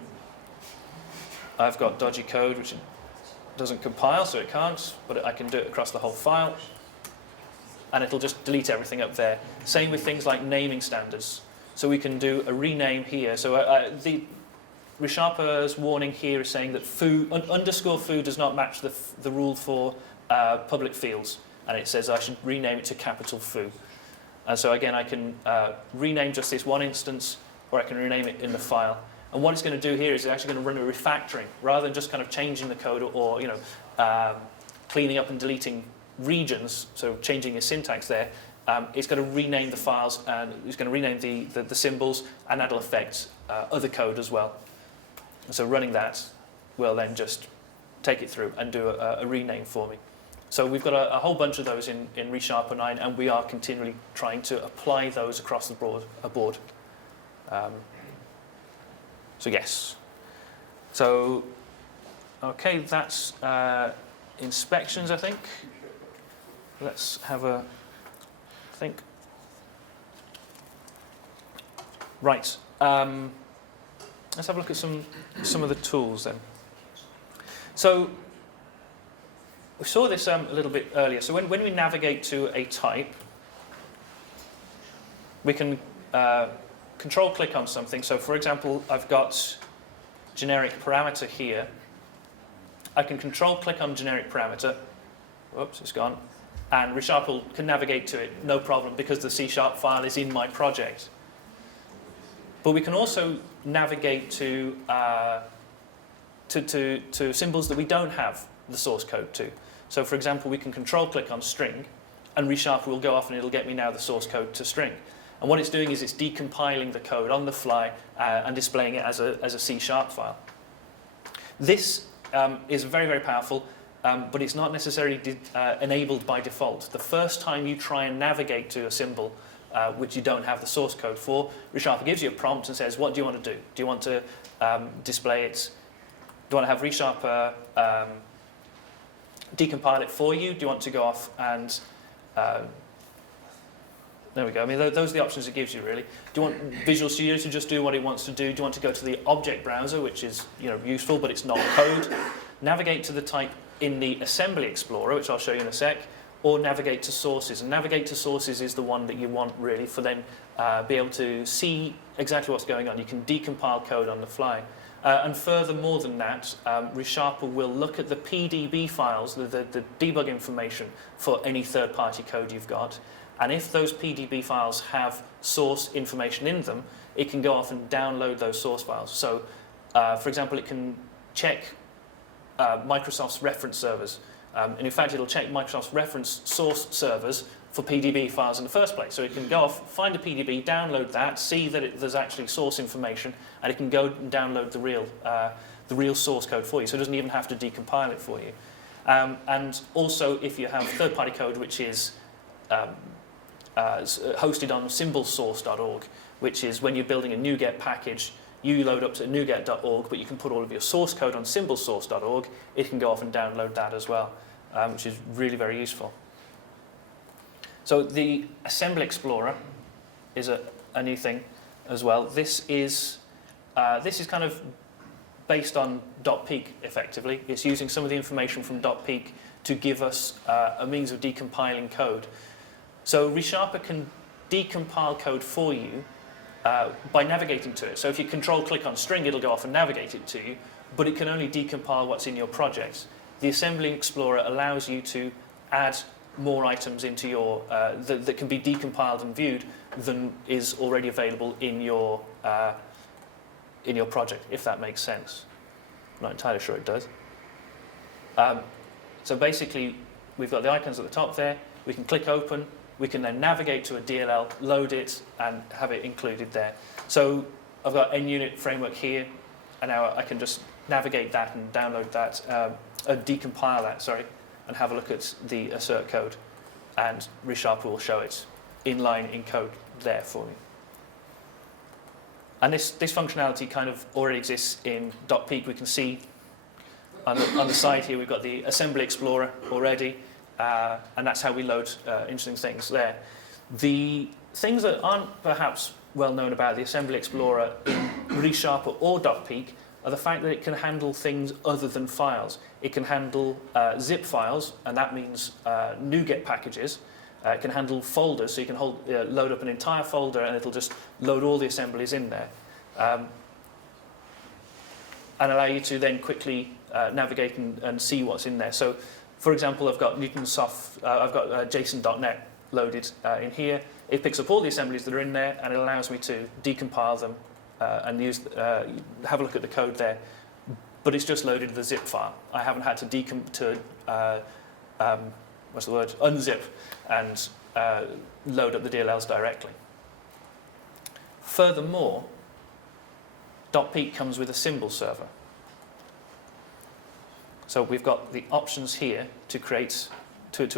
I've got dodgy code, which doesn't compile, so it can't, but I can do it across the whole file, and it'll just delete everything up there. Same with things like naming standards. So we can do a rename here. So the ReSharper's warning here is saying that foo, underscore foo does not match the rule for public fields, and it says I should rename it to capital foo. And so again, I can rename just this one instance, or I can rename it in the file. And what it's going to do here is it's actually going to run a refactoring, rather than just kind of changing the code or cleaning up and deleting regions, so changing your syntax there. It's going to rename the files, and it's going to rename the symbols, and that'll affect other code as well. And so running that will then just take it through and do a rename for me. So we've got a whole bunch of those in ReSharper 9, and we are continually trying to apply those across the board. So yes. So, okay, that's inspections, I think. Let's have a think. Right. Let's have a look at some of the tools then. So we saw this a little bit earlier. So when we navigate to a type, we can control click on something. So for example, I've got generic parameter here. I can control click on generic parameter. Whoops, it's gone. And ReSharper can navigate to it, no problem, because the C# file is in my project. But we can also navigate to symbols that we don't have the source code to. So for example, we can control click on string, and ReSharper will go off and it'll get me now the source code to string. And what it's doing is it's decompiling the code on the fly and displaying it as a C# file. This is very, very powerful, but it's not necessarily enabled by default. The first time you try and navigate to a symbol which you don't have the source code for, ReSharper gives you a prompt and says, what do you want to do? Do you want to display it? Do you want to have ReSharper decompile it for you? Do you want to go off and there we go. I mean, those are the options it gives you, really. Do you want Visual Studio to just do what it wants to do? Do you want to go to the object browser, which is useful, but it's not code? Navigate to the type in the Assembly Explorer, which I'll show you in a sec, or navigate to sources. And navigate to sources is the one that you want, really, for them be able to see exactly what's going on. You can decompile code on the fly. And furthermore than that, ReSharper will look at the PDB files, the debug information for any third-party code you've got. And if those PDB files have source information in them, it can go off and download those source files. So, for example, it can check Microsoft's reference servers. And in fact, it'll check Microsoft's reference source servers for PDB files in the first place. So it can go off, find a PDB, download that, see that there's actually source information, and it can go and download the real source code for you. So it doesn't even have to decompile it for you. And also, if you have third-party code which is hosted on symbolsource.org, which is when you're building a NuGet package, you load up to NuGet.org, but you can put all of your source code on symbolsource.org. It can go off and download that as well, which is really very useful. So the Assembly Explorer is a new thing as well. This is kind of based on dotPeek, effectively. It's using some of the information from dotPeek to give us a means of decompiling code. So ReSharper can decompile code for you by navigating to it. So if you control-click on string, it'll go off and navigate it to you, but it can only decompile what's in your project. The Assembly Explorer allows you to add more items into your that can be decompiled and viewed than is already available in your project, if that makes sense. I'm not entirely sure it does. So basically, we've got the icons at the top there. We can click open. We can then navigate to a DLL, load it, and have it included there. So I've got NUnit framework here, and now I can just navigate that and download that, decompile that, sorry, and have a look at the assert code. And ReSharper will show it inline in code there for me. And this functionality kind of already exists in dotPeek. We can see on the side here, we've got the Assembly Explorer already, and that's how we load interesting things there. The things that aren't perhaps well known about the Assembly Explorer in ReSharper or dotPeek are the fact that it can handle things other than files. It can handle zip files, and that means NuGet packages. It can handle folders, so you can load up an entire folder and it'll just load all the assemblies in there. And allow you to then quickly navigate and see what's in there. So, for example, I've got JSON.NET loaded in here. It picks up all the assemblies that are in there, and it allows me to decompile them and have a look at the code there. But it's just loaded the zip file. I haven't had to unzip and load up the DLLs directly. Furthermore, dotPeek comes with a symbol server. So we've got the options here to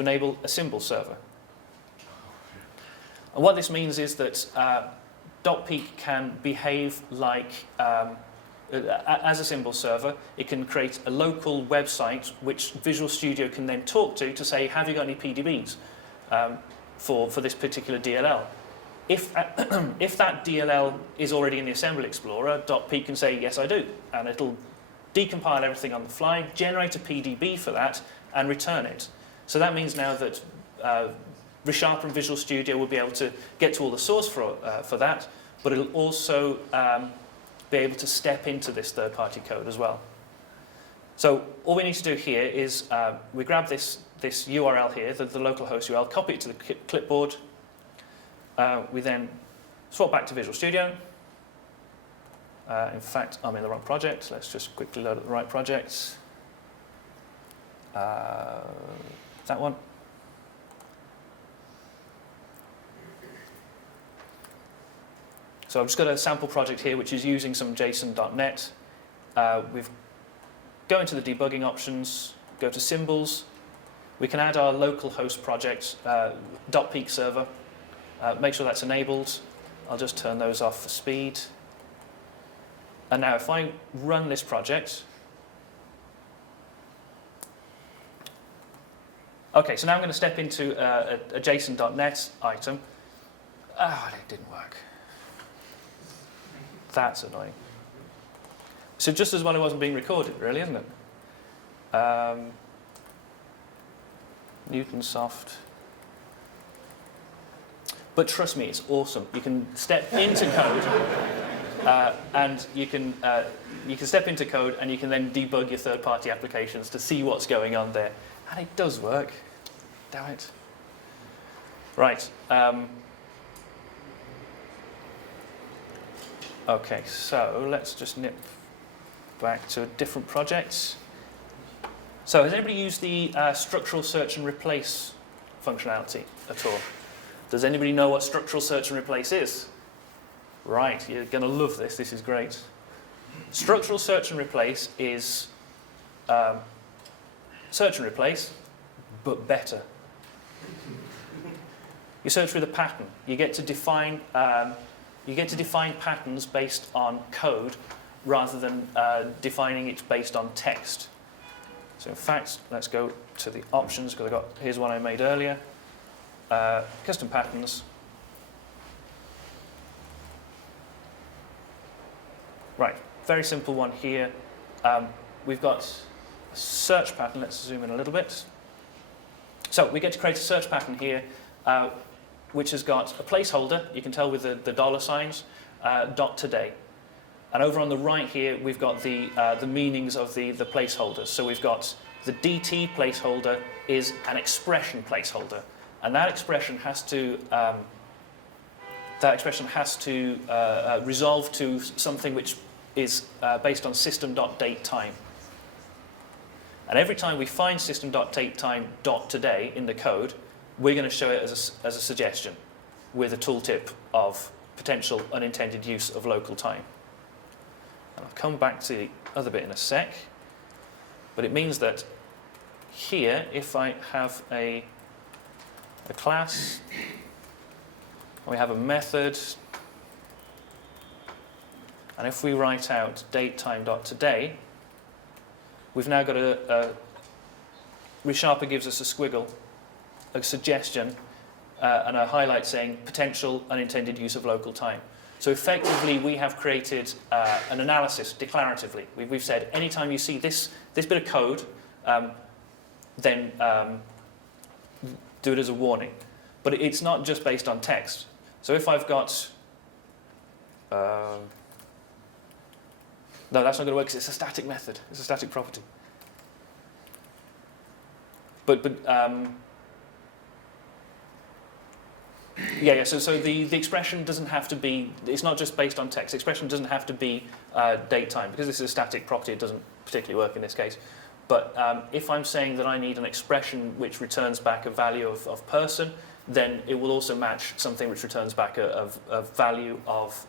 enable a symbol server. And what this means is that dotPeek can behave like, as a symbol server. It can create a local website which Visual Studio can then talk to say, have you got any PDBs for this particular DLL? If that DLL is already in the Assembly Explorer, dotPeek can say, yes, I do. And it'll decompile everything on the fly, generate a PDB for that, and return it. So that means now that ReSharper and Visual Studio will be able to get to all the source for that, but it'll also be able to step into this third-party code as well. So all we need to do here is we grab this URL here, the localhost URL, copy it to the clipboard. We then swap back to Visual Studio. In fact, I'm in the wrong project. Let's just quickly load up the right project. That one. So I've just got a sample project here which is using some JSON.NET. We've go into the debugging options, go to symbols. We can add our localhost project, dotPeek server. Make sure that's enabled. I'll just turn those off for speed. And now if I run this project, okay, so now I'm going to step into a JSON.NET item. Ah, it didn't work. That's annoying. So just as well it wasn't being recorded, really, isn't it? Newtonsoft. But trust me, it's awesome. You can step into code, and you can step into code, and you can then debug your third-party applications to see what's going on there, and it does work. Damn it! Right. Okay, so let's just nip back to a different project. So has anybody used the structural search and replace functionality at all? Does anybody know what structural search and replace is? Right, you're going to love this. This is great. Structural search and replace is search and replace, but better. You search with a pattern. You get to define patterns based on code rather than defining it based on text. So in fact, let's go to the options, because here's one I made earlier. Custom patterns. Right, very simple one here. We've got a search pattern. Let's zoom in a little bit. So we get to create a search pattern here, which has got a placeholder. You can tell with the dollar signs, .today. And over on the right here, we've got the meanings of the placeholders. So we've got the DT placeholder is an expression placeholder, and that expression has to resolve to something which is based on system.datetime. And every time we find system.datetime .today in the code, we're going to show it as a suggestion with a tooltip of potential unintended use of local time. And I'll come back to the other bit in a sec. But it means that here, if I have a class, we have a method, and if we write out datetime.today, we've now got ReSharper gives us a squiggle, a suggestion, and a highlight saying potential unintended use of local time. So effectively, we have created an analysis declaratively. We've said anytime you see this bit of code, then do it as a warning. But it's not just based on text. So if I've got no, that's not going to work because it's a static method. It's a static property. But yeah. So the expression doesn't have to be. It's not just based on text. The expression doesn't have to be date time because this is a static property. It doesn't particularly work in this case. But if I'm saying that I need an expression which returns back a value of person, then it will also match something which returns back a value of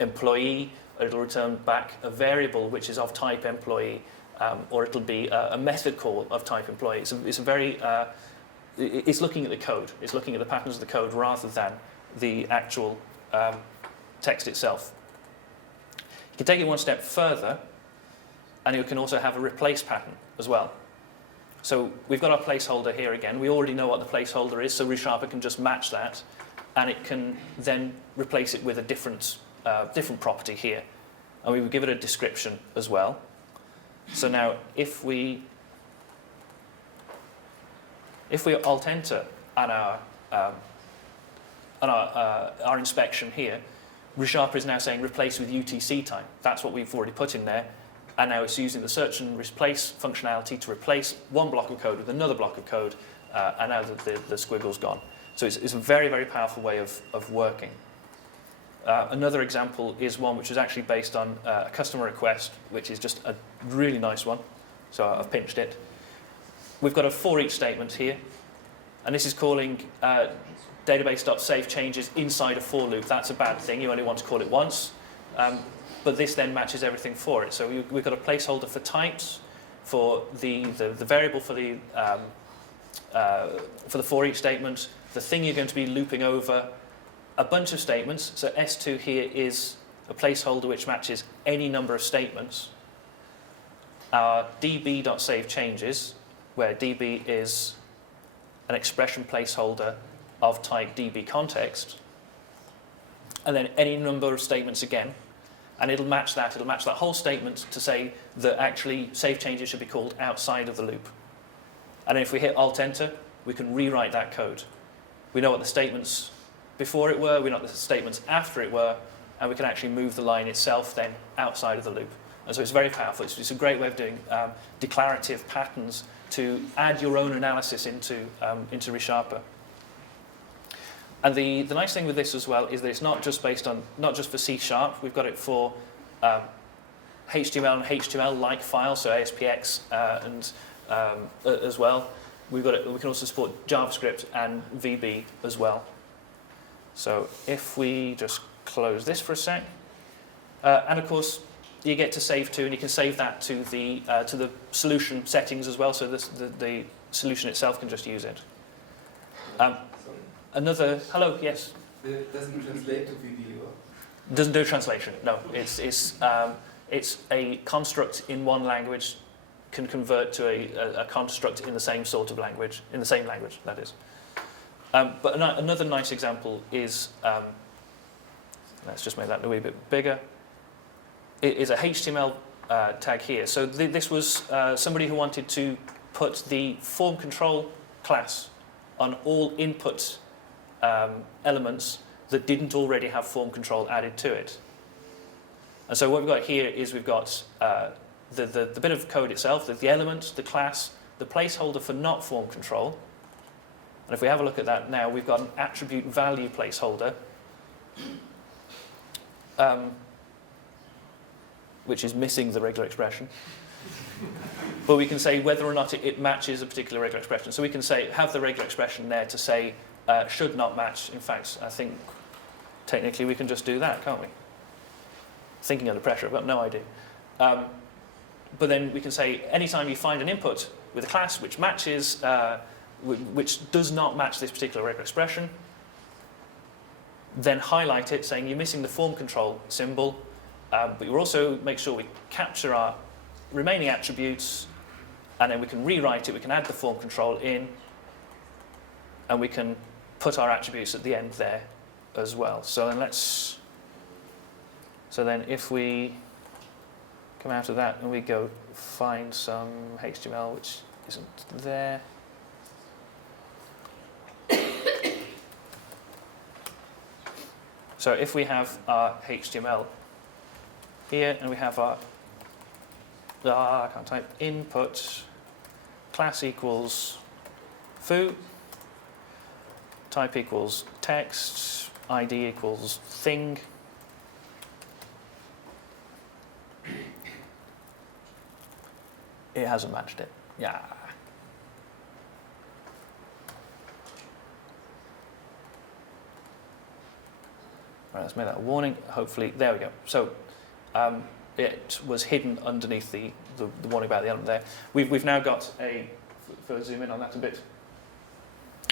employee. It'll return back a variable which is of type employee, or it'll be a method call of type employee. It's a very it's looking at the code. It's looking at the patterns of the code rather than the actual text itself. You can take it one step further, and you can also have a replace pattern as well. So we've got our placeholder here again. We already know what the placeholder is, so ReSharper can just match that, and it can then replace it with a different property here. And we would give it a description as well. So now if we alt-enter on our inspection here, ReSharper is now saying replace with UTC time. That's what we've already put in there. And now it's using the search and replace functionality to replace one block of code with another block of code, and now the squiggle's gone. So it's a very, very powerful way of working. Another example is one which is actually based on a customer request, which is just a really nice one. So I've pinched it. We've got a for each statement here, and this is calling database.save changes inside a for loop. That's a bad thing. You only want to call it once. But this then matches everything for it. So we've got a placeholder for types, for the variable for the for each statement, the thing you're going to be looping over, a bunch of statements. So S2 here is a placeholder which matches any number of statements. Our db.save changes, where db is an expression placeholder of type db context, and then any number of statements again. And it'll match that whole statement to say that actually save changes should be called outside of the loop. And if we hit Alt-Enter, we can rewrite that code. We know what the statements before it were, we know what the statements after it were, and we can actually move the line itself then outside of the loop. And so it's very powerful. It's a great way of doing declarative patterns to add your own analysis into ReSharper. And the nice thing with this as well is that it's not just for C#. We've got it for HTML and HTML-like files, so ASPX and as well. We can also support JavaScript and VB as well. So if we just close this for a sec, and of course you get to save to, and you can save that to the solution settings as well. So the solution itself can just use it. Hello, yes. It doesn't translate to VB, or? Doesn't do translation. No, it's a construct in one language can convert to a construct in the same sort of language, in the same language, that is. But another nice example is, let's just make that a wee bit bigger. It is a HTML tag here. So this was somebody who wanted to put the form control class on all input elements that didn't already have form control added to it. And so what we've got here is we've got the bit of code itself, the element, the class, the placeholder for not form control. And if we have a look at that now, we've got an attribute value placeholder, which is missing the regular expression. But we can say whether or not it matches a particular regular expression. So we can say, have the regular expression there to say should not match. In fact, I think technically we can just do that, can't we? Thinking under pressure, I've got no idea. But then we can say, anytime you find an input with a class which matches, which does not match this particular regular expression, then highlight it saying you're missing the form control symbol, but you also make sure we capture our remaining attributes, and then we can rewrite it, we can add the form control in, and we can put our attributes at the end there as well. So then if we come out of that and we go find some HTML which isn't there. So if we have our HTML here and we have our I can't type, input class equals foo, type equals text, ID equals thing. It hasn't matched it. Yeah. Right, let's make that a warning. Hopefully, there we go. So it was hidden underneath the warning about the element there. We've now got a, if I zoom in on that a bit,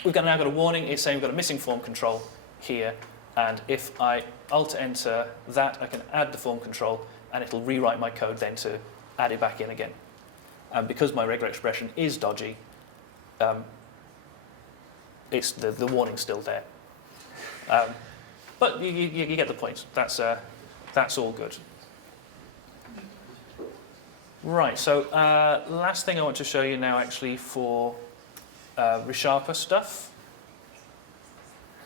we've now got a warning. It's saying we've got a missing form control here. And if I Alt-Enter that, I can add the form control, and it'll rewrite my code then to add it back in again. And because my regular expression is dodgy, it's the warning's still there. But you get the point. That's all good. Right, so last thing I want to show you now actually for ReSharper stuff.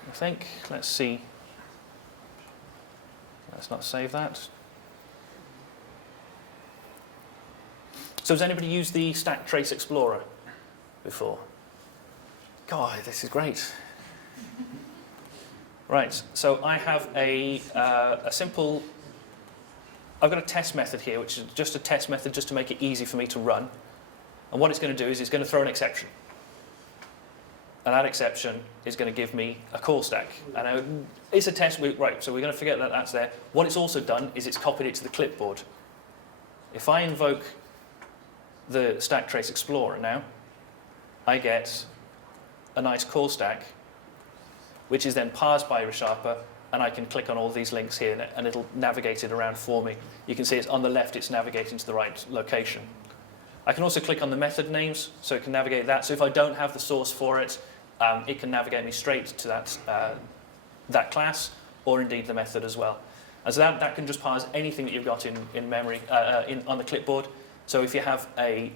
I think, let's see. Let's not save that. So has anybody used the dotTrace Explorer before? God, this is great. Right, so I have a simple, I've got a test method here, which is just a test method just to make it easy for me to run. And what it's going to do is it's going to throw an exception. And that exception is going to give me a call stack. And it's a test, right, so we're going to forget that that's there. What it's also done is it's copied it to the clipboard. If I invoke the dotTrace Explorer now, I get a nice call stack, which is then parsed by ReSharper, and I can click on all these links here, and it'll navigate it around for me. You can see it's on the left, it's navigating to the right location. I can also click on the method names, so it can navigate that. So if I don't have the source for it, it can navigate me straight to that class, or indeed the method as well. And so that can just parse anything that you've got in memory, on the clipboard. So if you have an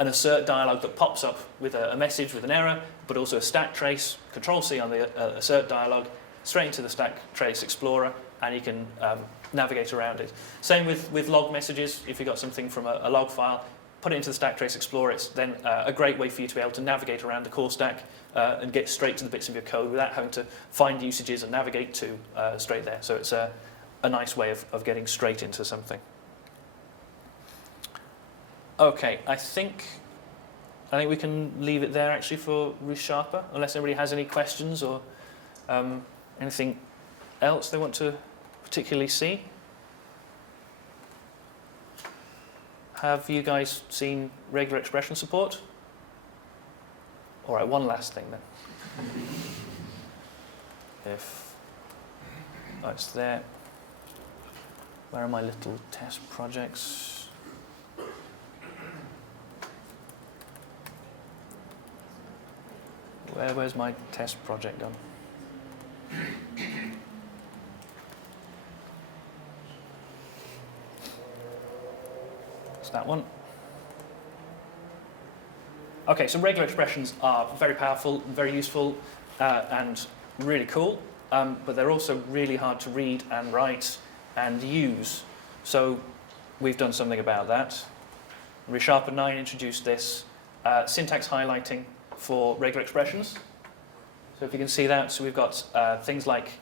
assert dialog that pops up with a message with an error, but also a dotTrace, Control-C on the assert dialog, straight into the dotTrace Explorer, and you can navigate around it. Same with log messages. If you've got something from a log file, put it into the dotTrace Explorer. It's then a great way for you to be able to navigate around the call stack and get straight to the bits of your code without having to find usages and navigate to straight there. So it's a nice way of getting straight into something. Okay, I think we can leave it there actually for ReSharper, unless anybody has any questions or anything else they want to particularly see. Have you guys seen regular expression support? All right, one last thing then. It's there. Where are my little test projects? Where's my test project gone? It's that one. Okay, so regular expressions are very powerful, very useful, and really cool, but they're also really hard to read and write and use. So we've done something about that. ReSharper 9 introduced this syntax highlighting for regular expressions. So if you can see that, so we've got things like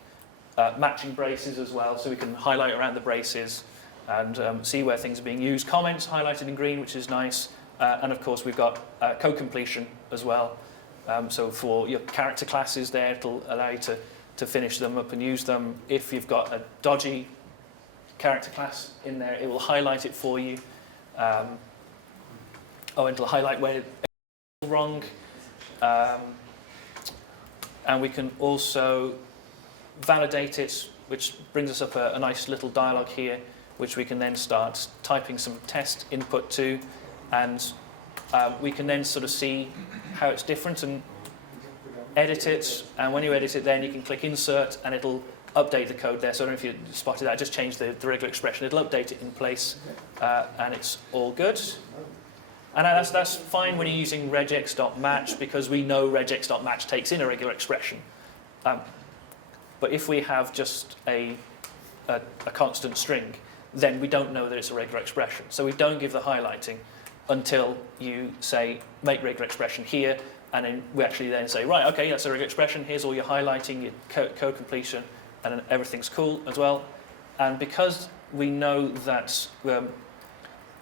matching braces as well, so we can highlight around the braces and see where things are being used. Comments highlighted in green, which is nice. And of course, we've got code completion as well. So for your character classes there, it'll allow you to finish them up and use them. If you've got a dodgy character class in there, it will highlight it for you. And it'll highlight where it's wrong. And we can also validate it, which brings us up a nice little dialog here, which we can then start typing some test input to, and we can then sort of see how it's different and edit it. And when you edit it, then you can click insert, and it'll update the code there. So I don't know if you spotted that. I just changed the regular expression. It'll update it in place, and it's all good. And that's fine when you're using regex.match, because we know regex.match takes in a regular expression. But if we have just a constant string, then we don't know that it's a regular expression. So we don't give the highlighting until you say make regular expression here, and then we actually then say, right, okay, that's a regular expression. Here's all your highlighting, your code completion, and then everything's cool as well. And because we know that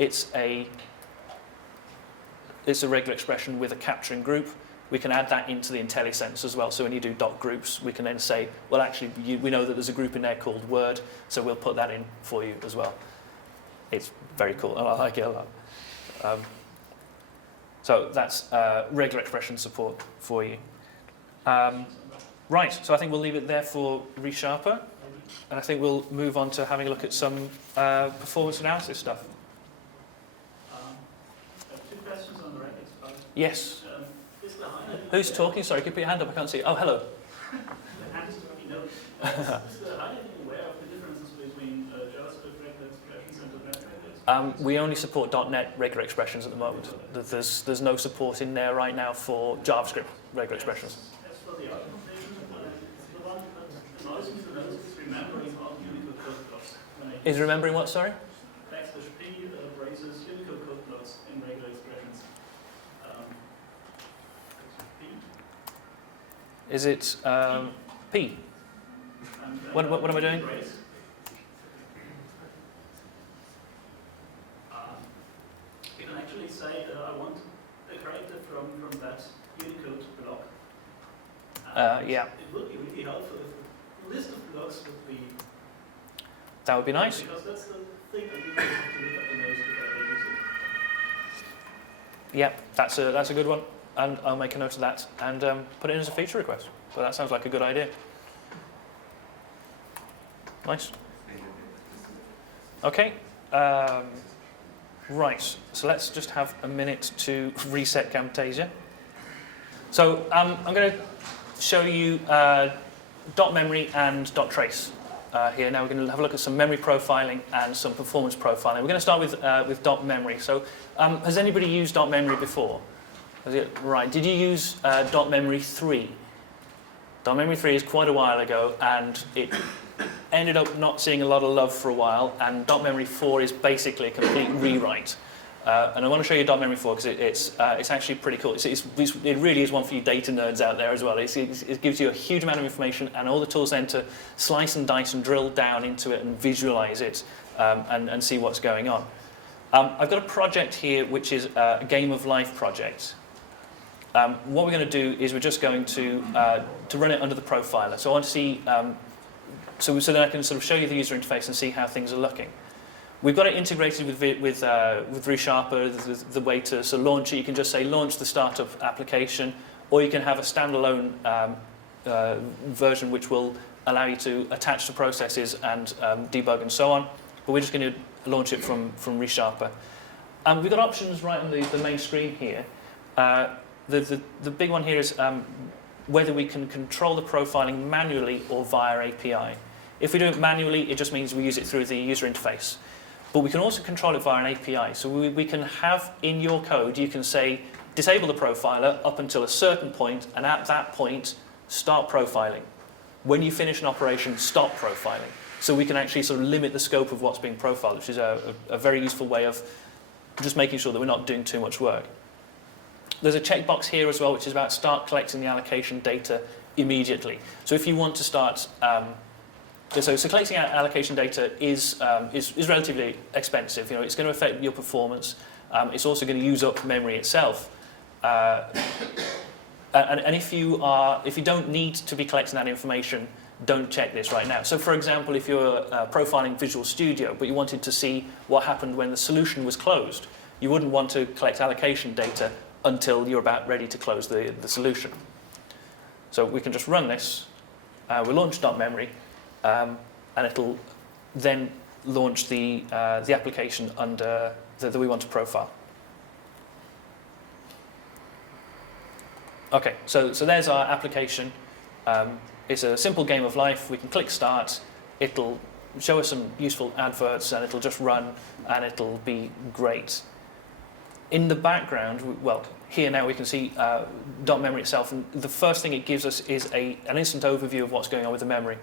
it's a regular expression with a capturing group, we can add that into the IntelliSense as well. So when you do dot groups, we can then say, well, actually, we know that there's a group in there called word, so we'll put that in for you as well. It's very cool, and I like it a lot. So that's regular expression support for you. Right, so I think we'll leave it there for ReSharper, and I think we'll move on to having a look at some performance analysis stuff. I have 2 questions on the regex part. Yes. Is the highlighting Who's talking? Sorry, could you put your hand up? I can't see. Oh, hello. The hand is already known. Is the highlighting aware of the differences between JavaScript regular expressions and .NET regular expressions? We only support .NET regular expressions at the moment. There's no support in there right now for JavaScript regular expressions. As for the argumentation, the one that annoys me the most is remembering all Unicode code blocks. Is remembering what, sorry? \p braces Unicode code blocks in regular expressions. P. Is it P? What am I doing? Brace. You can actually say, I want a character from that Unicode block. Yeah. It would be really helpful if the list of blocks would be... That would be nice. Because that's the thing that you have to look at the most if I use it. Yeah, that's a good one, and I'll make a note of that and put it in as a feature request. So that sounds like a good idea. Nice. Okay. Right. So let's just have a minute to reset Camtasia. So I'm going to show you dotMemory and dotTrace here. Now we're going to have a look at some memory profiling and some performance profiling. We're going to start with dotMemory. So has anybody used dotMemory before? Right. Did you use dotMemory 3? dotMemory 3 is quite a while ago, and it ended up not seeing a lot of love for a while, and dotMemory 4 is basically a complete rewrite. And I want to show you dotMemory 4 because it's actually pretty cool. It really is one for you data nerds out there as well. It gives you a huge amount of information and all the tools then to slice and dice and drill down into it and visualize it and see what's going on. I've got a project here which is a game of life project. What we're going to do is we're just going to run it under the profiler. So I want to see, so then I can sort of show you the user interface and see how things are looking. We've got it integrated with ReSharper. The way to sort of launch it, you can just say launch the startup application, or you can have a standalone version which will allow you to attach the processes and debug and so on. But we're just going to launch it from ReSharper. We've got options right on the main screen here. The big one here is whether we can control the profiling manually or via API. If we do it manually, it just means we use it through the user interface. But we can also control it via an API. So we can have in your code, you can say, disable the profiler up until a certain point, and at that point, start profiling. When you finish an operation, stop profiling. So we can actually sort of limit the scope of what's being profiled, which is a very useful way of just making sure that we're not doing too much work. There's a checkbox here as well, which is about start collecting the allocation data immediately. So if you want to start... So collecting allocation data is relatively expensive. It's going to affect your performance. It's also going to use up memory itself. And if you don't need to be collecting that information, don't check this right now. So for example, if you're profiling Visual Studio, but you wanted to see what happened when the solution was closed, you wouldn't want to collect allocation data until you're about ready to close the solution. So we can just run this. We'll launch dotMemory. And it'll then launch the application under that we want to profile. Okay, so there's our application. It's a simple game of life. We can click start. It'll show us some useful adverts, and it'll just run, and it'll be great. In the background, well, here now we can see dotMemory itself, and the first thing it gives us is an instant overview of what's going on with the memory.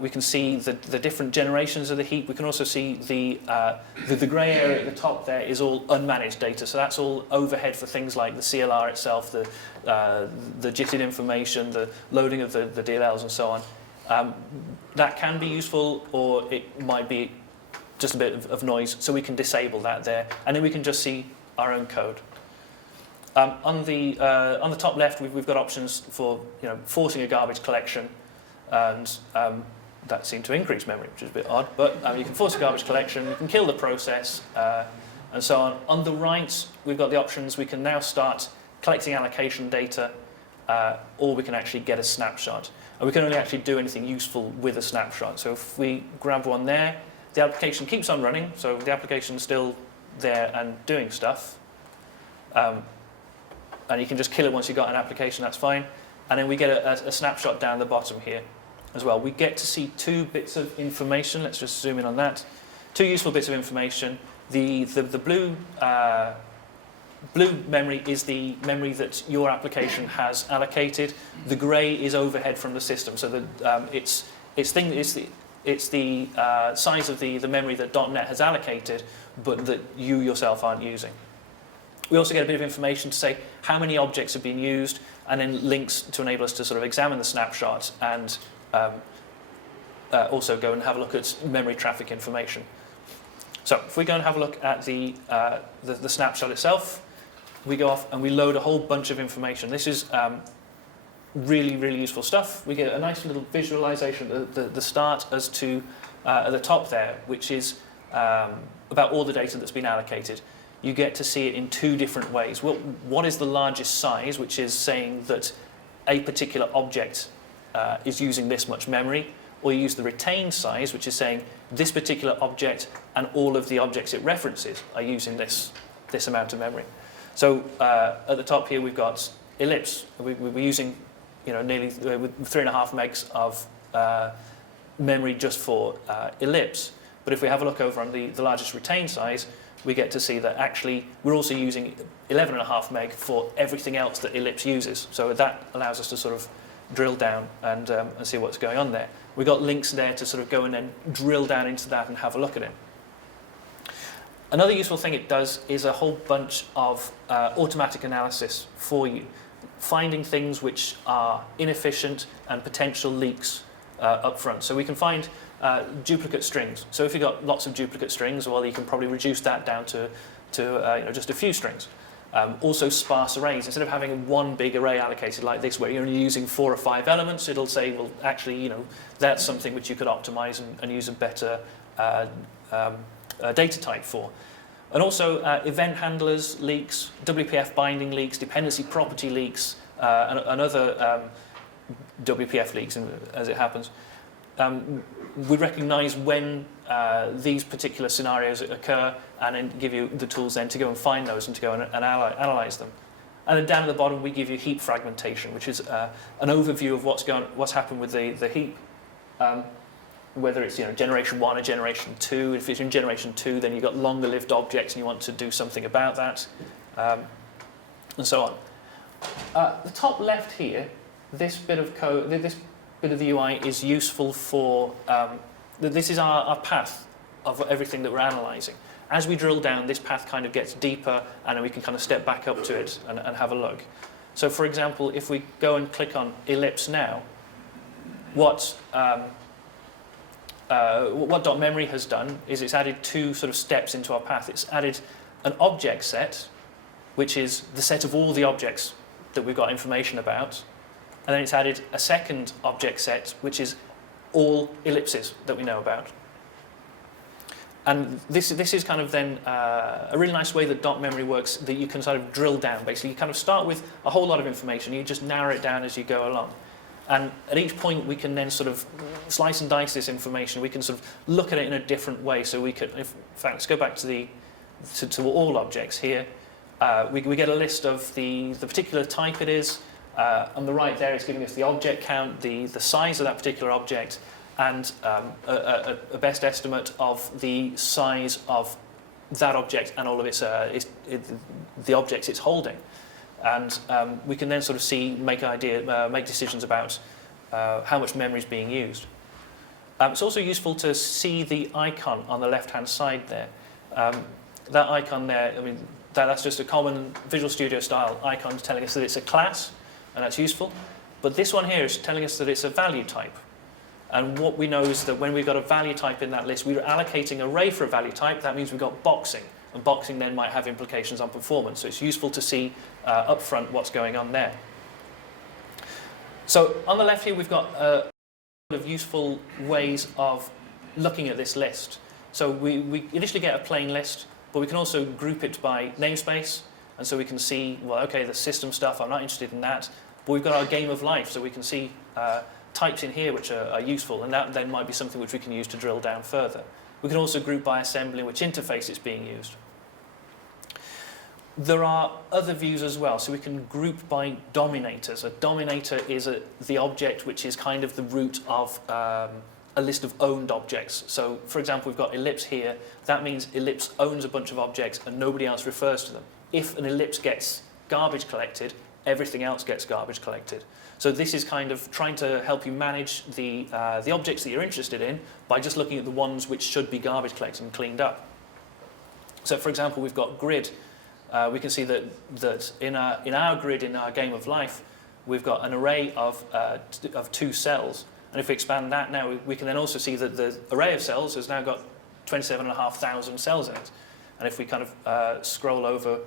We can see the different generations of the heap. We can also see the grey area at the top there is all unmanaged data. So that's all overhead for things like the CLR itself, the JITted information, the loading of the DLLs and so on. That can be useful, or it might be just a bit of noise. So we can disable that there, and then we can just see our own code. On the top left, we've got options for forcing a garbage collection. And that seemed to increase memory, which is a bit odd. But you can force a garbage collection, you can kill the process, and so on. On the right, we've got the options. We can now start collecting allocation data, or we can actually get a snapshot. And we can only actually do anything useful with a snapshot. So if we grab one there, the application keeps on running. So the application's still there and doing stuff. And you can just kill it once you've got an application, that's fine. And then we get a snapshot down the bottom here as well. We get to see 2 bits of information. Let's just zoom in on that. 2 useful bits of information. The blue memory is the memory that your application has allocated. The grey is overhead from the system. So it's the size of the memory that .NET has allocated, but that you yourself aren't using. We also get a bit of information to say how many objects have been used, and then links to enable us to sort of examine the snapshots and also go and have a look at memory traffic information. So if we go and have a look at the snapshot itself, we go off and we load a whole bunch of information. This is really, really useful stuff. We get a nice little visualization at the start as to at the top there, which is about all the data that's been allocated. You get to see it in 2 different ways. What is the largest size, which is saying that a particular object is using this much memory, or you use the retained size, which is saying this particular object and all of the objects it references are using this amount of memory. So at the top here we've got ellipse. We're using nearly 3.5 megs of memory just for ellipse. But if we have a look over on the largest retained size, we get to see that actually we're also using 11.5 meg for everything else that ellipse uses. So that allows us to sort of drill down and see what's going on there. We've got links there to sort of go and then drill down into that and have a look at it. Another useful thing it does is a whole bunch of automatic analysis for you, finding things which are inefficient and potential leaks up front. So we can find duplicate strings. So if you've got lots of duplicate strings, well, you can probably reduce that down to just a few strings. Also sparse arrays. Instead of having one big array allocated like this, where you're only using 4 or 5 elements, it'll say, well, actually, that's something which you could optimize and use a better data type for. And also event handlers leaks, WPF binding leaks, dependency property leaks, and other WPF leaks, as it happens. We recognize when these particular scenarios occur, and then give you the tools then to go and find those and to go and analyze them. And then down at the bottom we give you heap fragmentation, which is an overview of what's happened with the heap. Whether it's generation 1 or generation 2. If it's in generation 2, then you've got longer lived objects and you want to do something about that, and so on. The top left here, this bit of code, this bit of the UI is useful for, this is our path of everything that we're analysing. As we drill down, this path kind of gets deeper, and then we can kind of step back up to it and have a look. So for example, if we go and click on ellipse now, what dotMemory has done is it's added 2 sort of steps into our path. It's added an object set, which is the set of all the objects that we've got information about. And then it's added a second object set, which is all ellipses that we know about. And this is kind of then a really nice way that dotMemory works, that you can sort of drill down. Basically, you kind of start with a whole lot of information. You just narrow it down as you go along. And at each point, we can then sort of slice and dice this information. We can sort of look at it in a different way. So we could, in fact, let's go back to to all objects here. We get a list of the particular type it is. On the right there, it's giving us the object count, the size of that particular object, and a best estimate of the size of that object and all of its the objects it's holding. And we can then sort of make decisions about how much memory is being used. It's also useful to see the icon on the left-hand side there. That icon there, I mean, that's just a common Visual Studio style icon telling us that it's a class, and that's useful. But this one here is telling us that it's a value type. And what we know is that when we've got a value type in that list, we're allocating an array for a value type. That means we've got boxing. And boxing then might have implications on performance. So it's useful to see up front what's going on there. So on the left here, we've got a lot of useful ways of looking at this list. So we initially get a plain list, but we can also group it by namespace. And so we can see, well, okay, the system stuff, I'm not interested in that. But we've got our game of life, so we can see types in here which are useful. And that then might be something which we can use to drill down further. We can also group by assembly which interface it's being used. There are other views as well, so we can group by dominators. A dominator is the object which is kind of the root of a list of owned objects. So, for example, we've got ellipse here. That means ellipse owns a bunch of objects and nobody else refers to them. If an ellipse gets garbage collected, everything else gets garbage collected. So this is kind of trying to help you manage the objects that you're interested in by just looking at the ones which should be garbage collected and cleaned up. So, for example, we've got grid. We can see that in our grid, in our game of life, we've got an array of 2 cells. And if we expand that now, we can then also see that the array of cells has now got 27,500 cells in it. And if we kind of scroll over,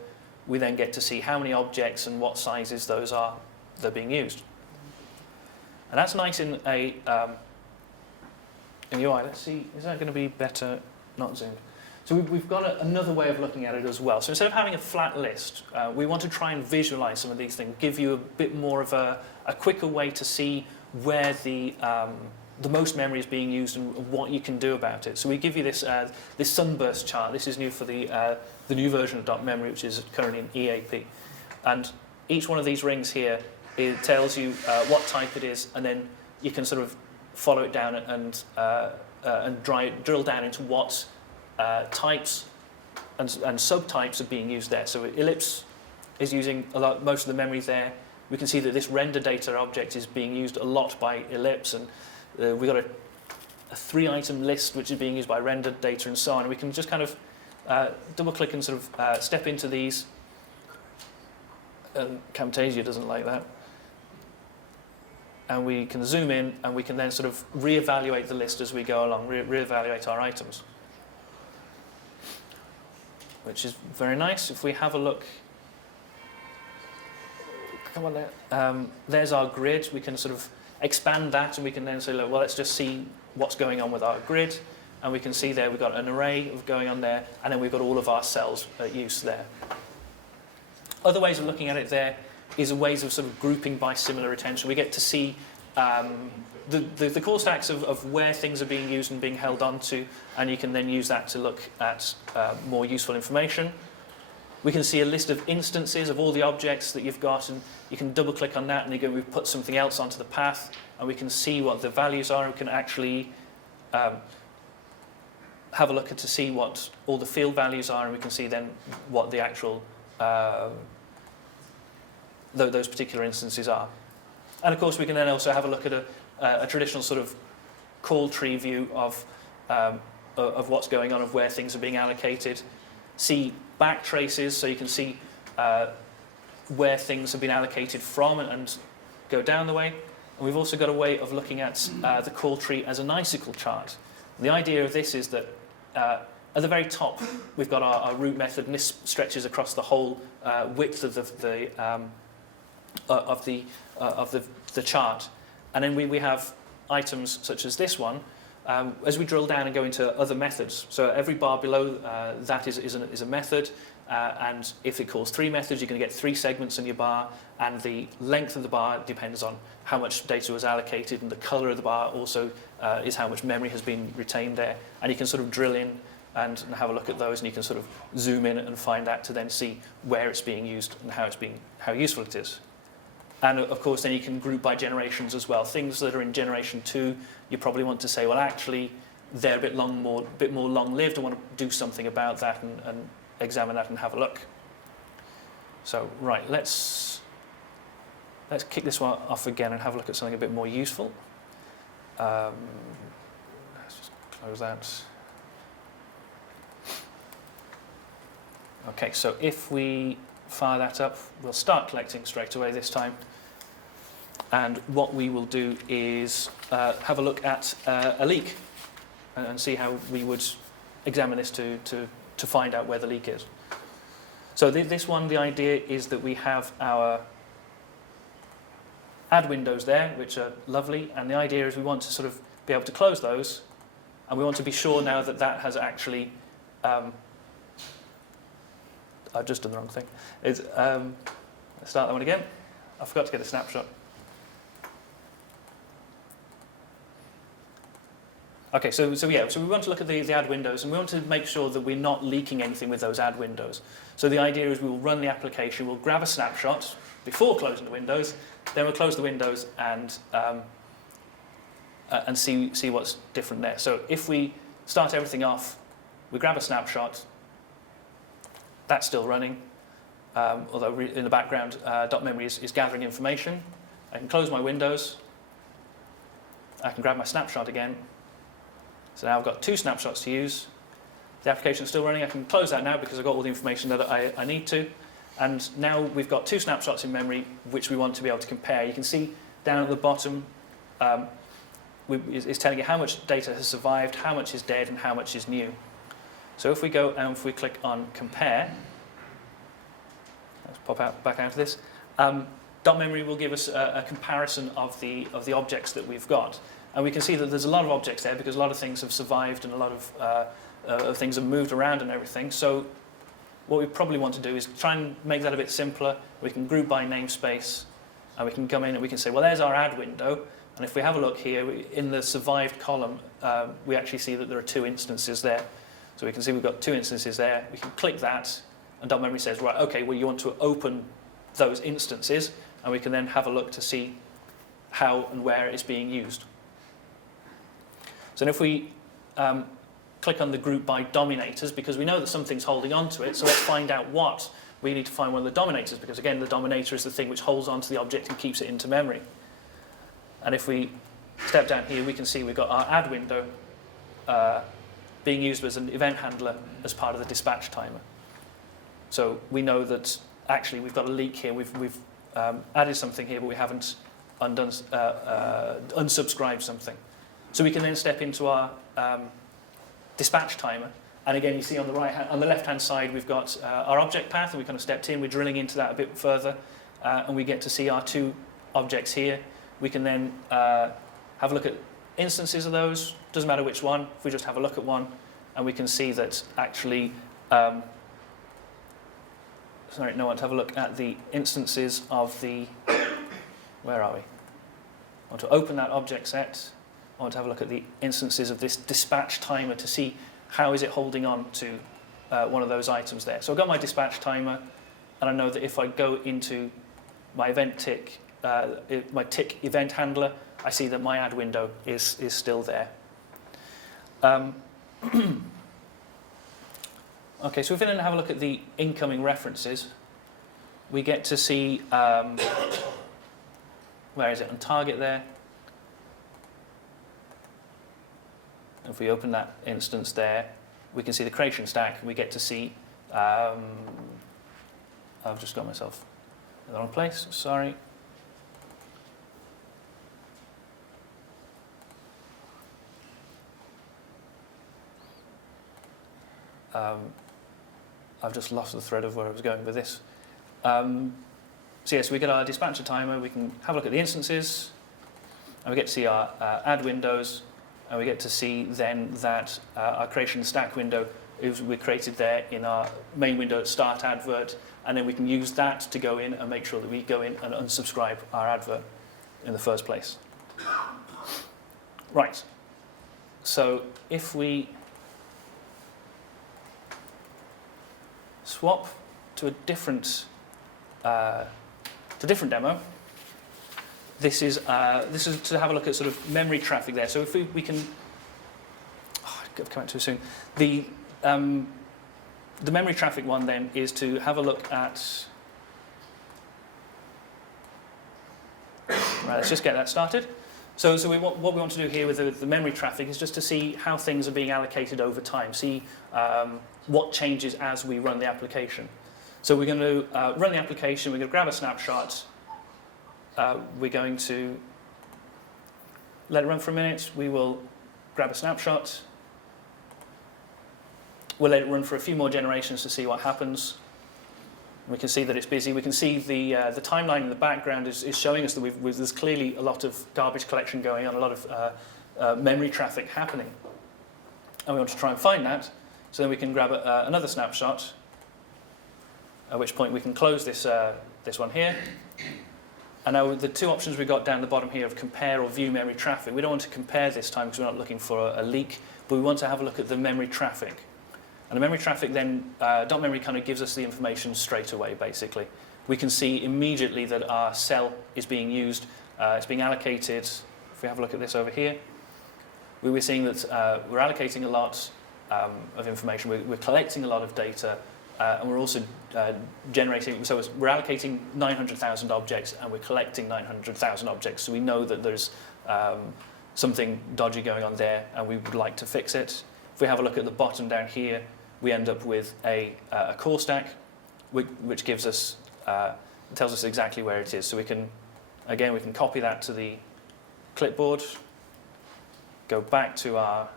we then get to see how many objects and what sizes those are that are being used. And that's nice in UI. Let's see, is that going to be better? Not zoomed. So we've got another way of looking at it as well. So instead of having a flat list, we want to try and visualize some of these things, give you a bit more of a quicker way to see where the most memory is being used and what you can do about it. So we give you this sunburst chart. This is new for the new version of dotMemory, which is currently in EAP. And each one of these rings here, it tells you what type it is, and then you can sort of follow it down and drill down into what types and subtypes are being used there. So ellipse is using most of the memory there. We can see that this render data object is being used a lot by ellipse, and we've got a 3-item list which is being used by render data and so on. And we can just kind of double click and sort of step into these. Camtasia doesn't like that. And we can zoom in, and we can then sort of reevaluate the list as we go along, reevaluate our items, which is very nice. If we have a look, come on there. There's our grid. We can sort of expand that, and we can then say, look, well, let's just see what's going on with our grid. And we can see there we've got an array of going on there, and then we've got all of our cells at use there. Other ways of looking at it there is ways of sort of grouping by similar attention. We get to see the core stacks of where things are being used and being held onto, and you can then use that to look at more useful information. We can see a list of instances of all the objects that you've got, and you can double click on that, and again, we've put something else onto the path, and we can see what the values are. We can actually have a look to see what all the field values are, and we can see then what the actual those particular instances are. And of course, we can then also have a look at a traditional sort of call tree view of what's going on, of where things are being allocated. See back traces, so you can see where things have been allocated from and go down the way. And we've also got a way of looking at the call tree as an icicle chart. The idea of this is that at the very top, we've got our root method, and this stretches across the whole width of the chart. And then we have items such as this one. As we drill down and go into other methods, so every bar below that is a method. and if it calls 3 methods, you're going to get 3 segments in your bar, and the length of the bar depends on how much data was allocated, and the color of the bar also is how much memory has been retained there. And you can sort of drill in and have a look at those, and you can sort of zoom in and find that to then see where it's being used and how useful it is. And of course, then you can group by generations as well. Things that are in generation 2, you probably want to say, well, actually, they're a bit more long-lived. I want to do something about that and examine that and have a look. So, right, let's kick this one off again and have a look at something a bit more useful. Let's just close that. Okay, so if we fire that up, we'll start collecting straight away this time. And what we will do is have a look at a leak and see how we would examine this to find out where the leak is. So this one, the idea is that we have our add windows there, which are lovely, and the idea is we want to sort of be able to close those, and we want to be sure now that that has actually I've just done the wrong thing. Let's start that one again. I forgot to get a snapshot. Okay, so we want to look at the add windows, and we want to make sure that we're not leaking anything with those add windows. So the idea is we will run the application, we'll grab a snapshot before closing the windows, then we'll close the windows and see what's different there. So if we start everything off, we grab a snapshot, that's still running, although in the background dotMemory is gathering information. I can close my windows, I can grab my snapshot again. So now I've got 2 snapshots to use. The application is still running. I can close that now because I've got all the information that I need to. And now we've got 2 snapshots in memory which we want to be able to compare. You can see down at the bottom it's telling you how much data has survived, how much is dead, and how much is new. So if we go and if we click on compare, let's pop back out of this, dotMemory will give us a comparison of the objects that we've got. And we can see that there's a lot of objects there because a lot of things have survived and a lot of things have moved around and everything. So what we probably want to do is try and make that a bit simpler. We can group by namespace, and we can come in and we can say, well, there's our add window. And if we have a look here, in the survived column, we actually see that there are 2 instances there. So we can see we've got 2 instances there. We can click that, and dotMemory says, right, okay, well, you want to open those instances, and we can then have a look to see how and where it's being used. So if we click on the group by dominators, because we know that something's holding on to it, so let's find out what. We need to find one of the dominators, because again, the dominator is the thing which holds on to the object and keeps it into memory. And if we step down here, we can see we've got our add window being used as an event handler as part of the dispatch timer. So we know that actually we've got a leak here. We've added something here, but we haven't unsubscribed something. So we can then step into our dispatch timer, and again you see on the left-hand side we've got our object path, and we kind of stepped in. We're drilling into that a bit further, and we get to see our 2 objects here. We can then have a look at instances of those. Doesn't matter which one. If we just have a look at one, and we can see that actually. Have a look at the instances of the. Where are we? I want to open that object set. I want to have a look at the instances of this dispatch timer to see how is it holding on to one of those items there. So I've got my dispatch timer, and I know that if I go into my event tick, my tick event handler, I see that my add window is still there. Okay, so if we then have a look at the incoming references, we get to see, where is it, on target there. If we open that instance there, we can see the creation stack. We get to see, I've just got myself in the wrong place, sorry. I've just lost the thread of where I was going with this. So yes, we get our dispatcher timer, we can have a look at the instances, and we get to see our add windows, and we get to see then that our creation stack window we created there in our main window start advert, and then we can use that to go in and make sure that we go in and unsubscribe our advert in the first place. Right. So if we swap to a different demo, this is to have a look at sort of memory traffic there. So if we can, I've come out too soon. The memory traffic one then is to have a look at. Right, let's just get that started. So what we want to do here with the memory traffic is just to see how things are being allocated over time, see what changes as we run the application. So we're going to run the application, we're going to grab a snapshot, we're going to let it run for a minute, we will grab a snapshot, we'll let it run for a few more generations to see what happens. We can see that it's busy. We can see the timeline in the background is showing us that there's clearly a lot of garbage collection going on, a lot of memory traffic happening. And we want to try and find that. So then we can grab another snapshot, at which point we can close this one here. And now the two options we've got down the bottom here of compare or view memory traffic. We don't want to compare this time because we're not looking for a leak, but we want to have a look at the memory traffic. And the memory traffic then, dotMemory kind of gives us the information straight away, basically. We can see immediately that our cell is being used, it's being allocated. If we have a look at this over here, we're seeing that we're allocating a lot of information, we're collecting a lot of data, and we're also generating, so we're allocating 900,000 objects and we're collecting 900,000 objects, so we know that there's something dodgy going on there and we would like to fix it. If we have a look at the bottom down here, we end up with a core stack, which gives us, tells us exactly where it is. So we can copy that to the clipboard, go back to our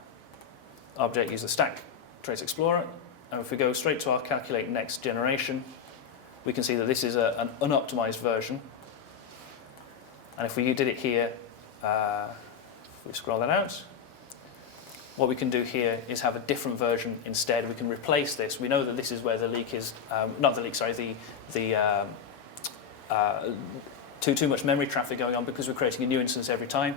object, use the stack trace explorer, and if we go straight to our calculate next generation, we can see that this is an unoptimized version. And if we did it here, if we scroll that out, what we can do here is have a different version instead. We can replace this. We know that this is where the leak is, not the leak, sorry, too much memory traffic going on because we're creating a new instance every time.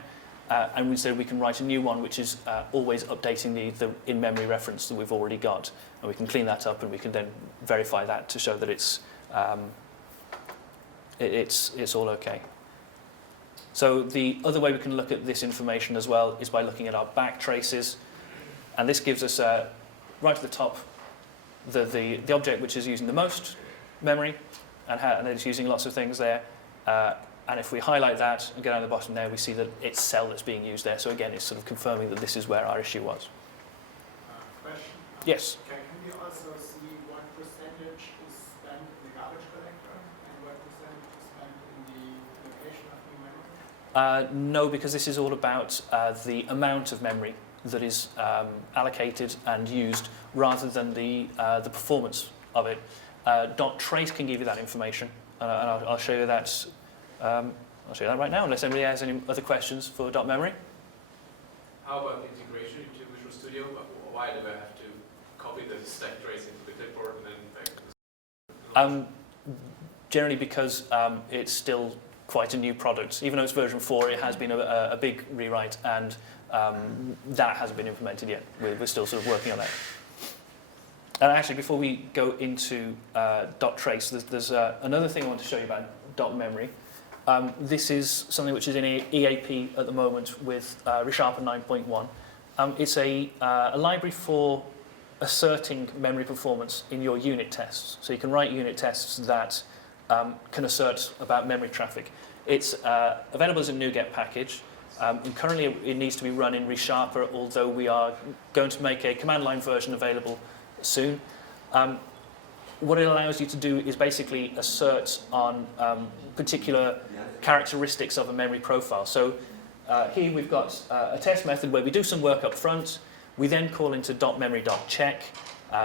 And instead we can write a new one which is always updating the in-memory reference that we've already got. And we can clean that up and we can then verify that to show that it's all okay. So the other way we can look at this information as well is by looking at our back traces. And this gives us, right at the top, the object which is using the most memory, and it's using lots of things there. And if we highlight that and go down the bottom there, we see that it's cell that's being used there. So again, it's sort of confirming that this is where our issue was. Question? Yes? Can we also see what percentage is spent in the garbage collector and what percentage is spent in the location of new memory? No, because this is all about the amount of memory that is allocated and used rather than the performance of it. dotTrace can give you that information, and I'll show you that. I'll show you that right now, unless anybody has any other questions for dotMemory. How about integration into Visual Studio? Why do I have to copy the stack trace into the clipboard and then back to the Generally because it's still quite a new product. Even though it's version 4, it has been a big rewrite, and that hasn't been implemented yet. We're still sort of working on that. And actually, before we go into dotTrace, there's another thing I want to show you about dotMemory. This is something which is in EAP at the moment with ReSharper 9.1. It's a library for asserting memory performance in your unit tests. So you can write unit tests that can assert about memory traffic. It's available as a NuGet package. And currently it needs to be run in ReSharper, although we are going to make a command line version available soon. What it allows you to do is basically assert on particular characteristics of a memory profile. So here we've got a test method where we do some work up front. We then call into dotMemory.check,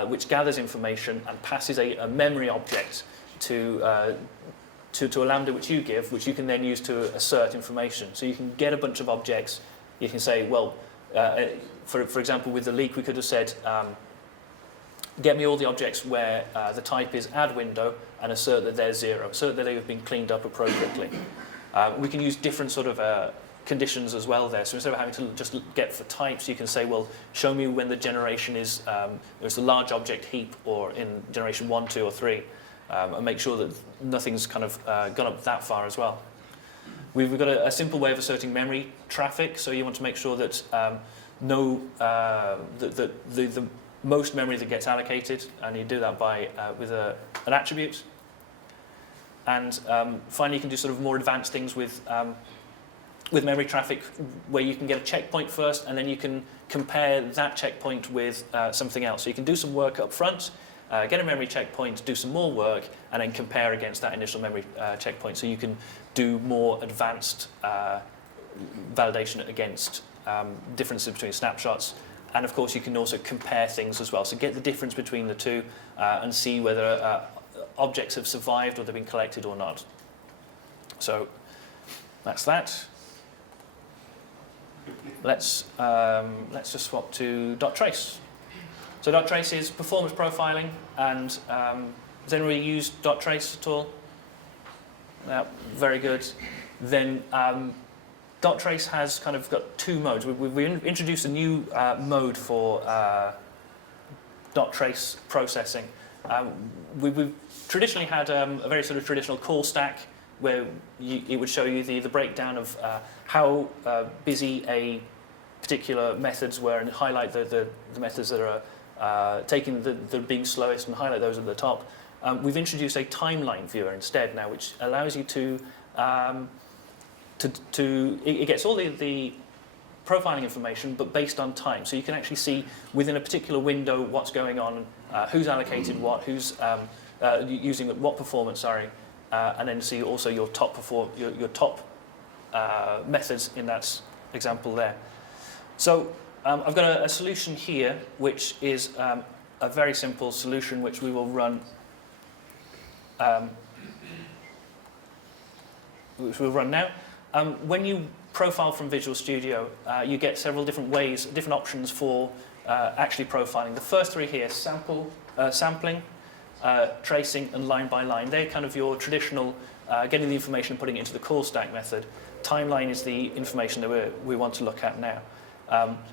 which gathers information and passes a memory object to a lambda which you give, which you can then use to assert information. So you can get a bunch of objects. You can say, well, for example, with the leak, we could have said, get me all the objects where the type is add window and assert that they're 0, assert that they've been cleaned up appropriately. We can use different sort of conditions as well there. So instead of having to just get for types, you can say, well, show me when the generation is there's a large object heap, or in generation 1, 2, or 3, and make sure that nothing's kind of gone up that far as well. We've got a simple way of asserting memory traffic, so you want to make sure that the most memory that gets allocated, and you do that by with an attribute. And finally, you can do sort of more advanced things with memory traffic, where you can get a checkpoint first, and then you can compare that checkpoint with something else. So you can do some work up front, get a memory checkpoint, do some more work, and then compare against that initial memory checkpoint. So you can do more advanced validation against differences between snapshots. And of course, you can also compare things as well. So get the difference between the two and see whether objects have survived or they've been collected or not. So that's that. Let's just swap to dotTrace. So dotTrace is performance profiling, and has anyone used dotTrace at all? No, very good. Then dotTrace has kind of got two modes. We introduced a new mode for dotTrace processing. We've traditionally had a very sort of traditional call stack, where it would show you the breakdown of how busy a particular methods were, and highlight the methods that are that are being slowest, and highlight those at the top. We've introduced a timeline viewer instead now, which allows you to it gets all the profiling information, but based on time. So you can actually see within a particular window what's going on, who's allocated what, who's using what performance, and then see also your top methods in that example there. So I've got a solution here, which is a very simple solution, which we will run. Which we'll run now. When you profile from Visual Studio, you get several different ways, different options for actually profiling. The first three here: sampling, tracing, and line by line. They're kind of your traditional getting the information and putting it into the call stack method. Timeline is the information that we want to look at now.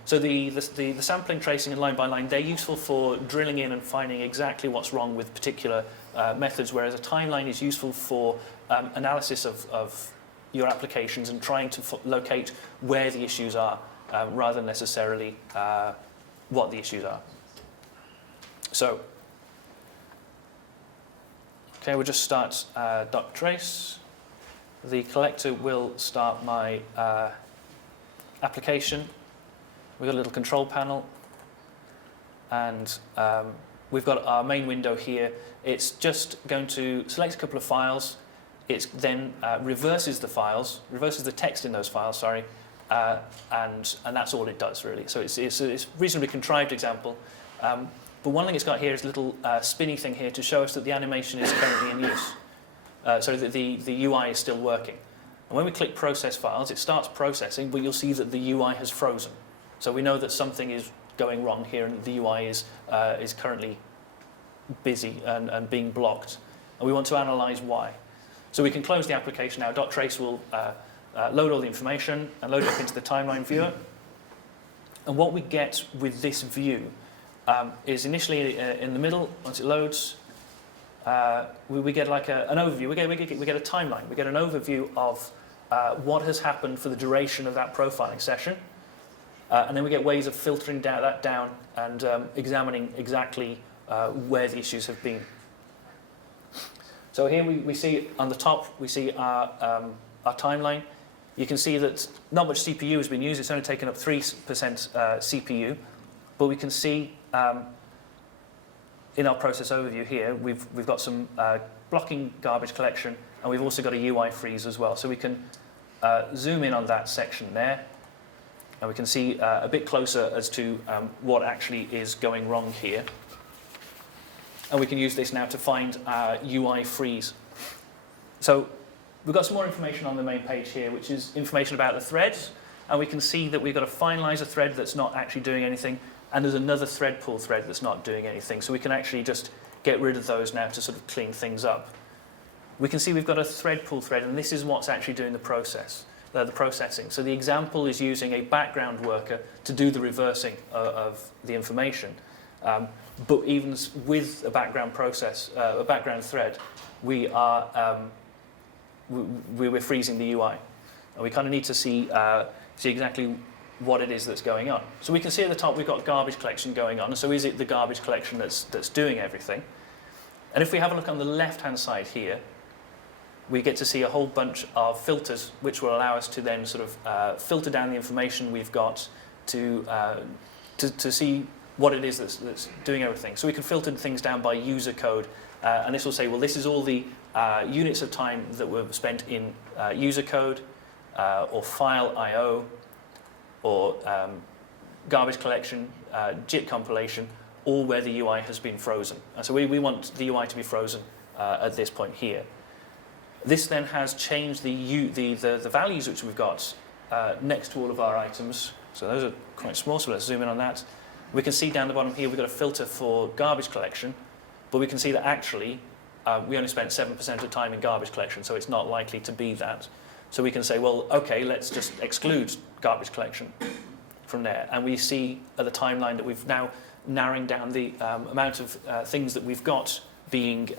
So the sampling, tracing, and line by line, they're useful for drilling in and finding exactly what's wrong with particular methods, whereas a timeline is useful for analysis of your applications and trying to locate where the issues are, rather than necessarily what the issues are. So, okay, we'll just start dotTrace. The collector will start my application. We've got a little control panel, and we've got our main window here. It's just going to select a couple of files. It then reverses the text in those files, and that's all it does, really. So it's a reasonably contrived example. But one thing it's got here is a little spinny thing here to show us that the animation is currently in use, so that the UI is still working. And when we click Process Files, it starts processing, but you'll see that the UI has frozen. So we know that something is going wrong here, and the UI is currently busy and being blocked. And we want to analyze why. So we can close the application now. dotTrace will load all the information and load it up into the timeline viewer. And what we get with this view is initially in the middle, once it loads, we get like an overview. We get a timeline. We get an overview of what has happened for the duration of that profiling session. And then we get ways of filtering that down and examining exactly where the issues have been. So here we see on the top, we see our timeline. You can see that not much CPU has been used. It's only taken up 3% CPU. But we can see in our process overview here, we've got some blocking garbage collection, and we've also got a UI freeze as well. So we can zoom in on that section there, and we can see a bit closer as to what actually is going wrong here. And we can use this now to find UI freeze. So we've got some more information on the main page here, which is information about the threads. And we can see that we've got a finalizer thread that's not actually doing anything. and there's another thread pool thread that's not doing anything. So we can actually just get rid of those now to sort of clean things up. We can see we've got a thread pool thread, and this is what's actually doing the processing. So the example is using a background worker to do the reversing of the information. But even with a background a background thread, we're freezing the UI, and we kind of need to see exactly what it is that's going on. So we can see at the top we've got garbage collection going on. So is it the garbage collection that's doing everything? And if we have a look on the left-hand side here, we get to see a whole bunch of filters which will allow us to then sort of filter down the information we've got to see what it is that's doing everything. So we can filter things down by user code, and this will say, well, this is all the units of time that were spent in user code, or file I/O, or garbage collection, JIT compilation, all where the UI has been frozen. And so we want the UI to be frozen at this point here. This then has changed the values which we've got next to all of our items. So those are quite small, so let's zoom in on that. We can see down the bottom here we've got a filter for garbage collection, but we can see that actually we only spent 7% of time in garbage collection, so it's not likely to be that. So we can say, well, okay, let's just exclude garbage collection from there. And we see at the timeline that we've now narrowing down the amount of things that we've got being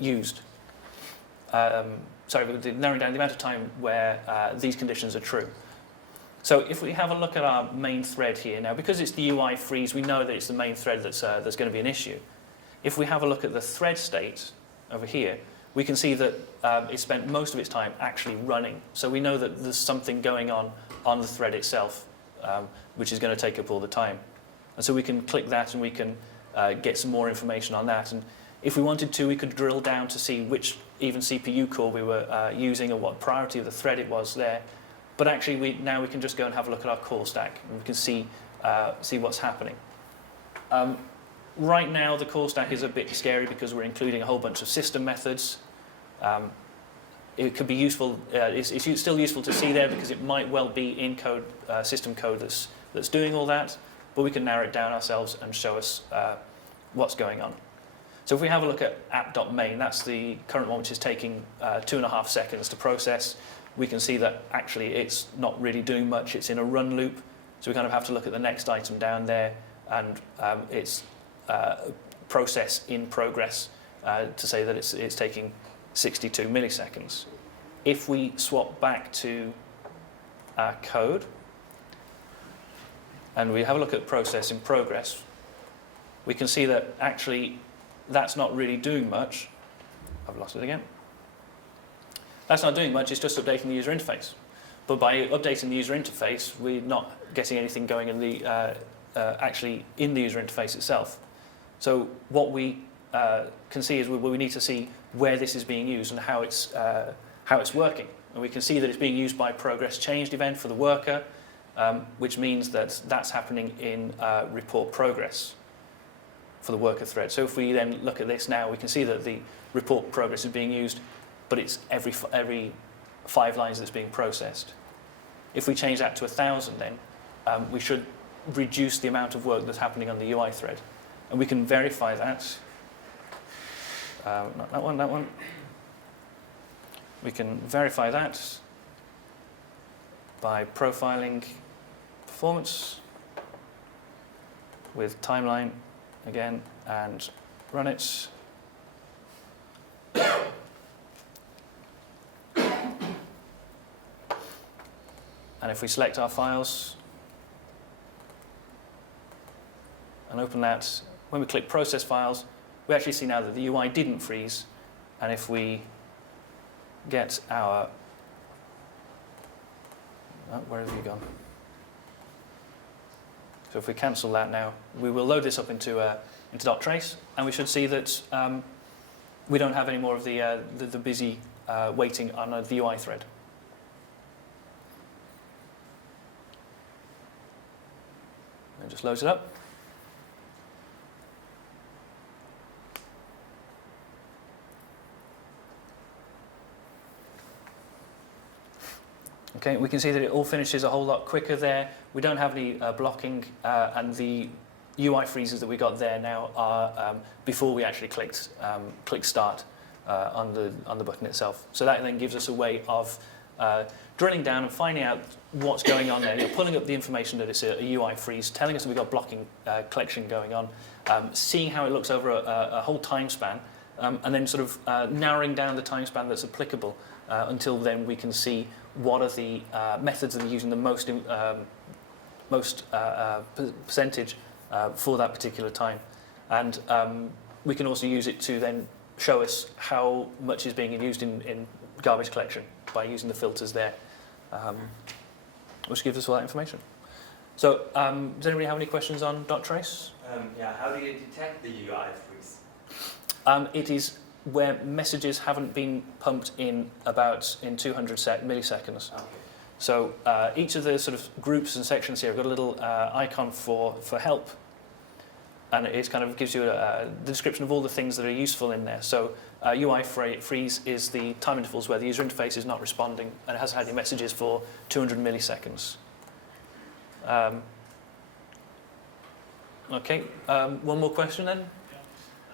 used. Sorry, narrowing down the amount of time where these conditions are true. So if we have a look at our main thread here, now because it's the UI freeze, we know that it's the main thread that's going to be an issue. If we have a look at the thread state over here, we can see that it spent most of its time actually running. So we know that there's something going on the thread itself, which is going to take up all the time. And so we can click that and we can get some more information on that. And if we wanted to, we could drill down to see which even CPU core we were using or what priority of the thread it was there. But actually, now we can just go and have a look at our call stack, and we can see what's happening. Right now, the call stack is a bit scary because we're including a whole bunch of system methods. It could be useful. It's still useful to see there because it might well be in code, system code that's doing all that. But we can narrow it down ourselves and show us what's going on. So if we have a look at app.main, that's the current one, which is taking 2.5 seconds to process. We can see that actually it's not really doing much. It's in a run loop. So we kind of have to look at the next item down there, and it's process in progress to say that it's taking 62 milliseconds. If we swap back to our code and we have a look at process in progress, we can see that actually that's not really doing much. I've lost it again. That's not doing much, it's just updating the user interface. But by updating the user interface, we're not getting anything going in the actually in the user interface itself. So what we can see is we need to see where this is being used and how it's working. And we can see that it's being used by progress changed event for the worker, which means that that's happening in report progress for the worker thread. So if we then look at this now, we can see that the report progress is being used, but it's every 5 lines that's being processed. If we change that to 1,000 then, we should reduce the amount of work that's happening on the UI thread. And we can verify that. Not that one, that one. We can verify that by profiling performance with timeline again and run it. And if we select our files and open that, when we click process files, we actually see now that the UI didn't freeze. And if we get our, where have you gone? So if we cancel that now, we will load this up into dotTrace, and we should see that we don't have any more of the busy waiting on the UI thread. And just loads it up. Okay, we can see that it all finishes a whole lot quicker there. We don't have any blocking, and the UI freezes that we got there now are before we actually clicked start on the button itself. So that then gives us a way of drilling down and finding out what's going on there. You're pulling up the information that it's a UI freeze, telling us that we've got blocking collection going on, seeing how it looks over a whole time span, and then sort of narrowing down the time span that's applicable until then we can see what are the methods that are using the most percentage for that particular time. And we can also use it to then show us how much is being used in garbage collection by using the filters there, which gives us all that information. So does anybody have any questions on dotTrace? Yeah, how do you detect the UI freeze? It is where messages haven't been pumped in 200 milliseconds. Okay. So each of the sort of groups and sections here have got a little icon for help, and it kind of gives you the description of all the things that are useful in there. So UI freeze is the time intervals where the user interface is not responding and it hasn't had any messages for 200 milliseconds. Okay, one more question then?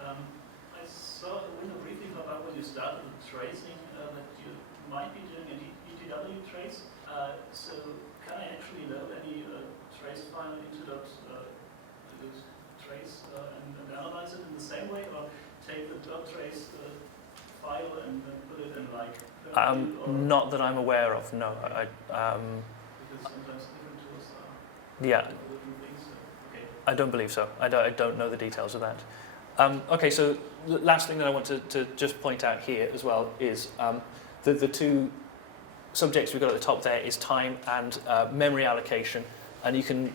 I saw a window briefing about when you started with tracing that you might be doing an ETW trace. So can I actually load any trace file into dotTrace and analyze it in the same way, or take the dotTrace file and put it in like? Not that I'm aware of. No. Because sometimes different tools are Yeah. different things. So, okay. I don't believe so. I don't know the details of that. Okay, so the last thing that I want to just point out here as well is the two subjects we've got at the top there is time and memory allocation, and you can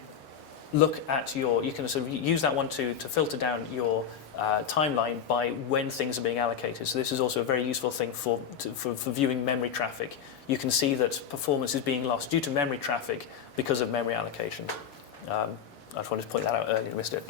look at you can sort of use that one to filter down your timeline by when things are being allocated. So this is also a very useful thing for viewing memory traffic. You can see that performance is being lost due to memory traffic because of memory allocation. I just wanted to point that out earlier, missed it.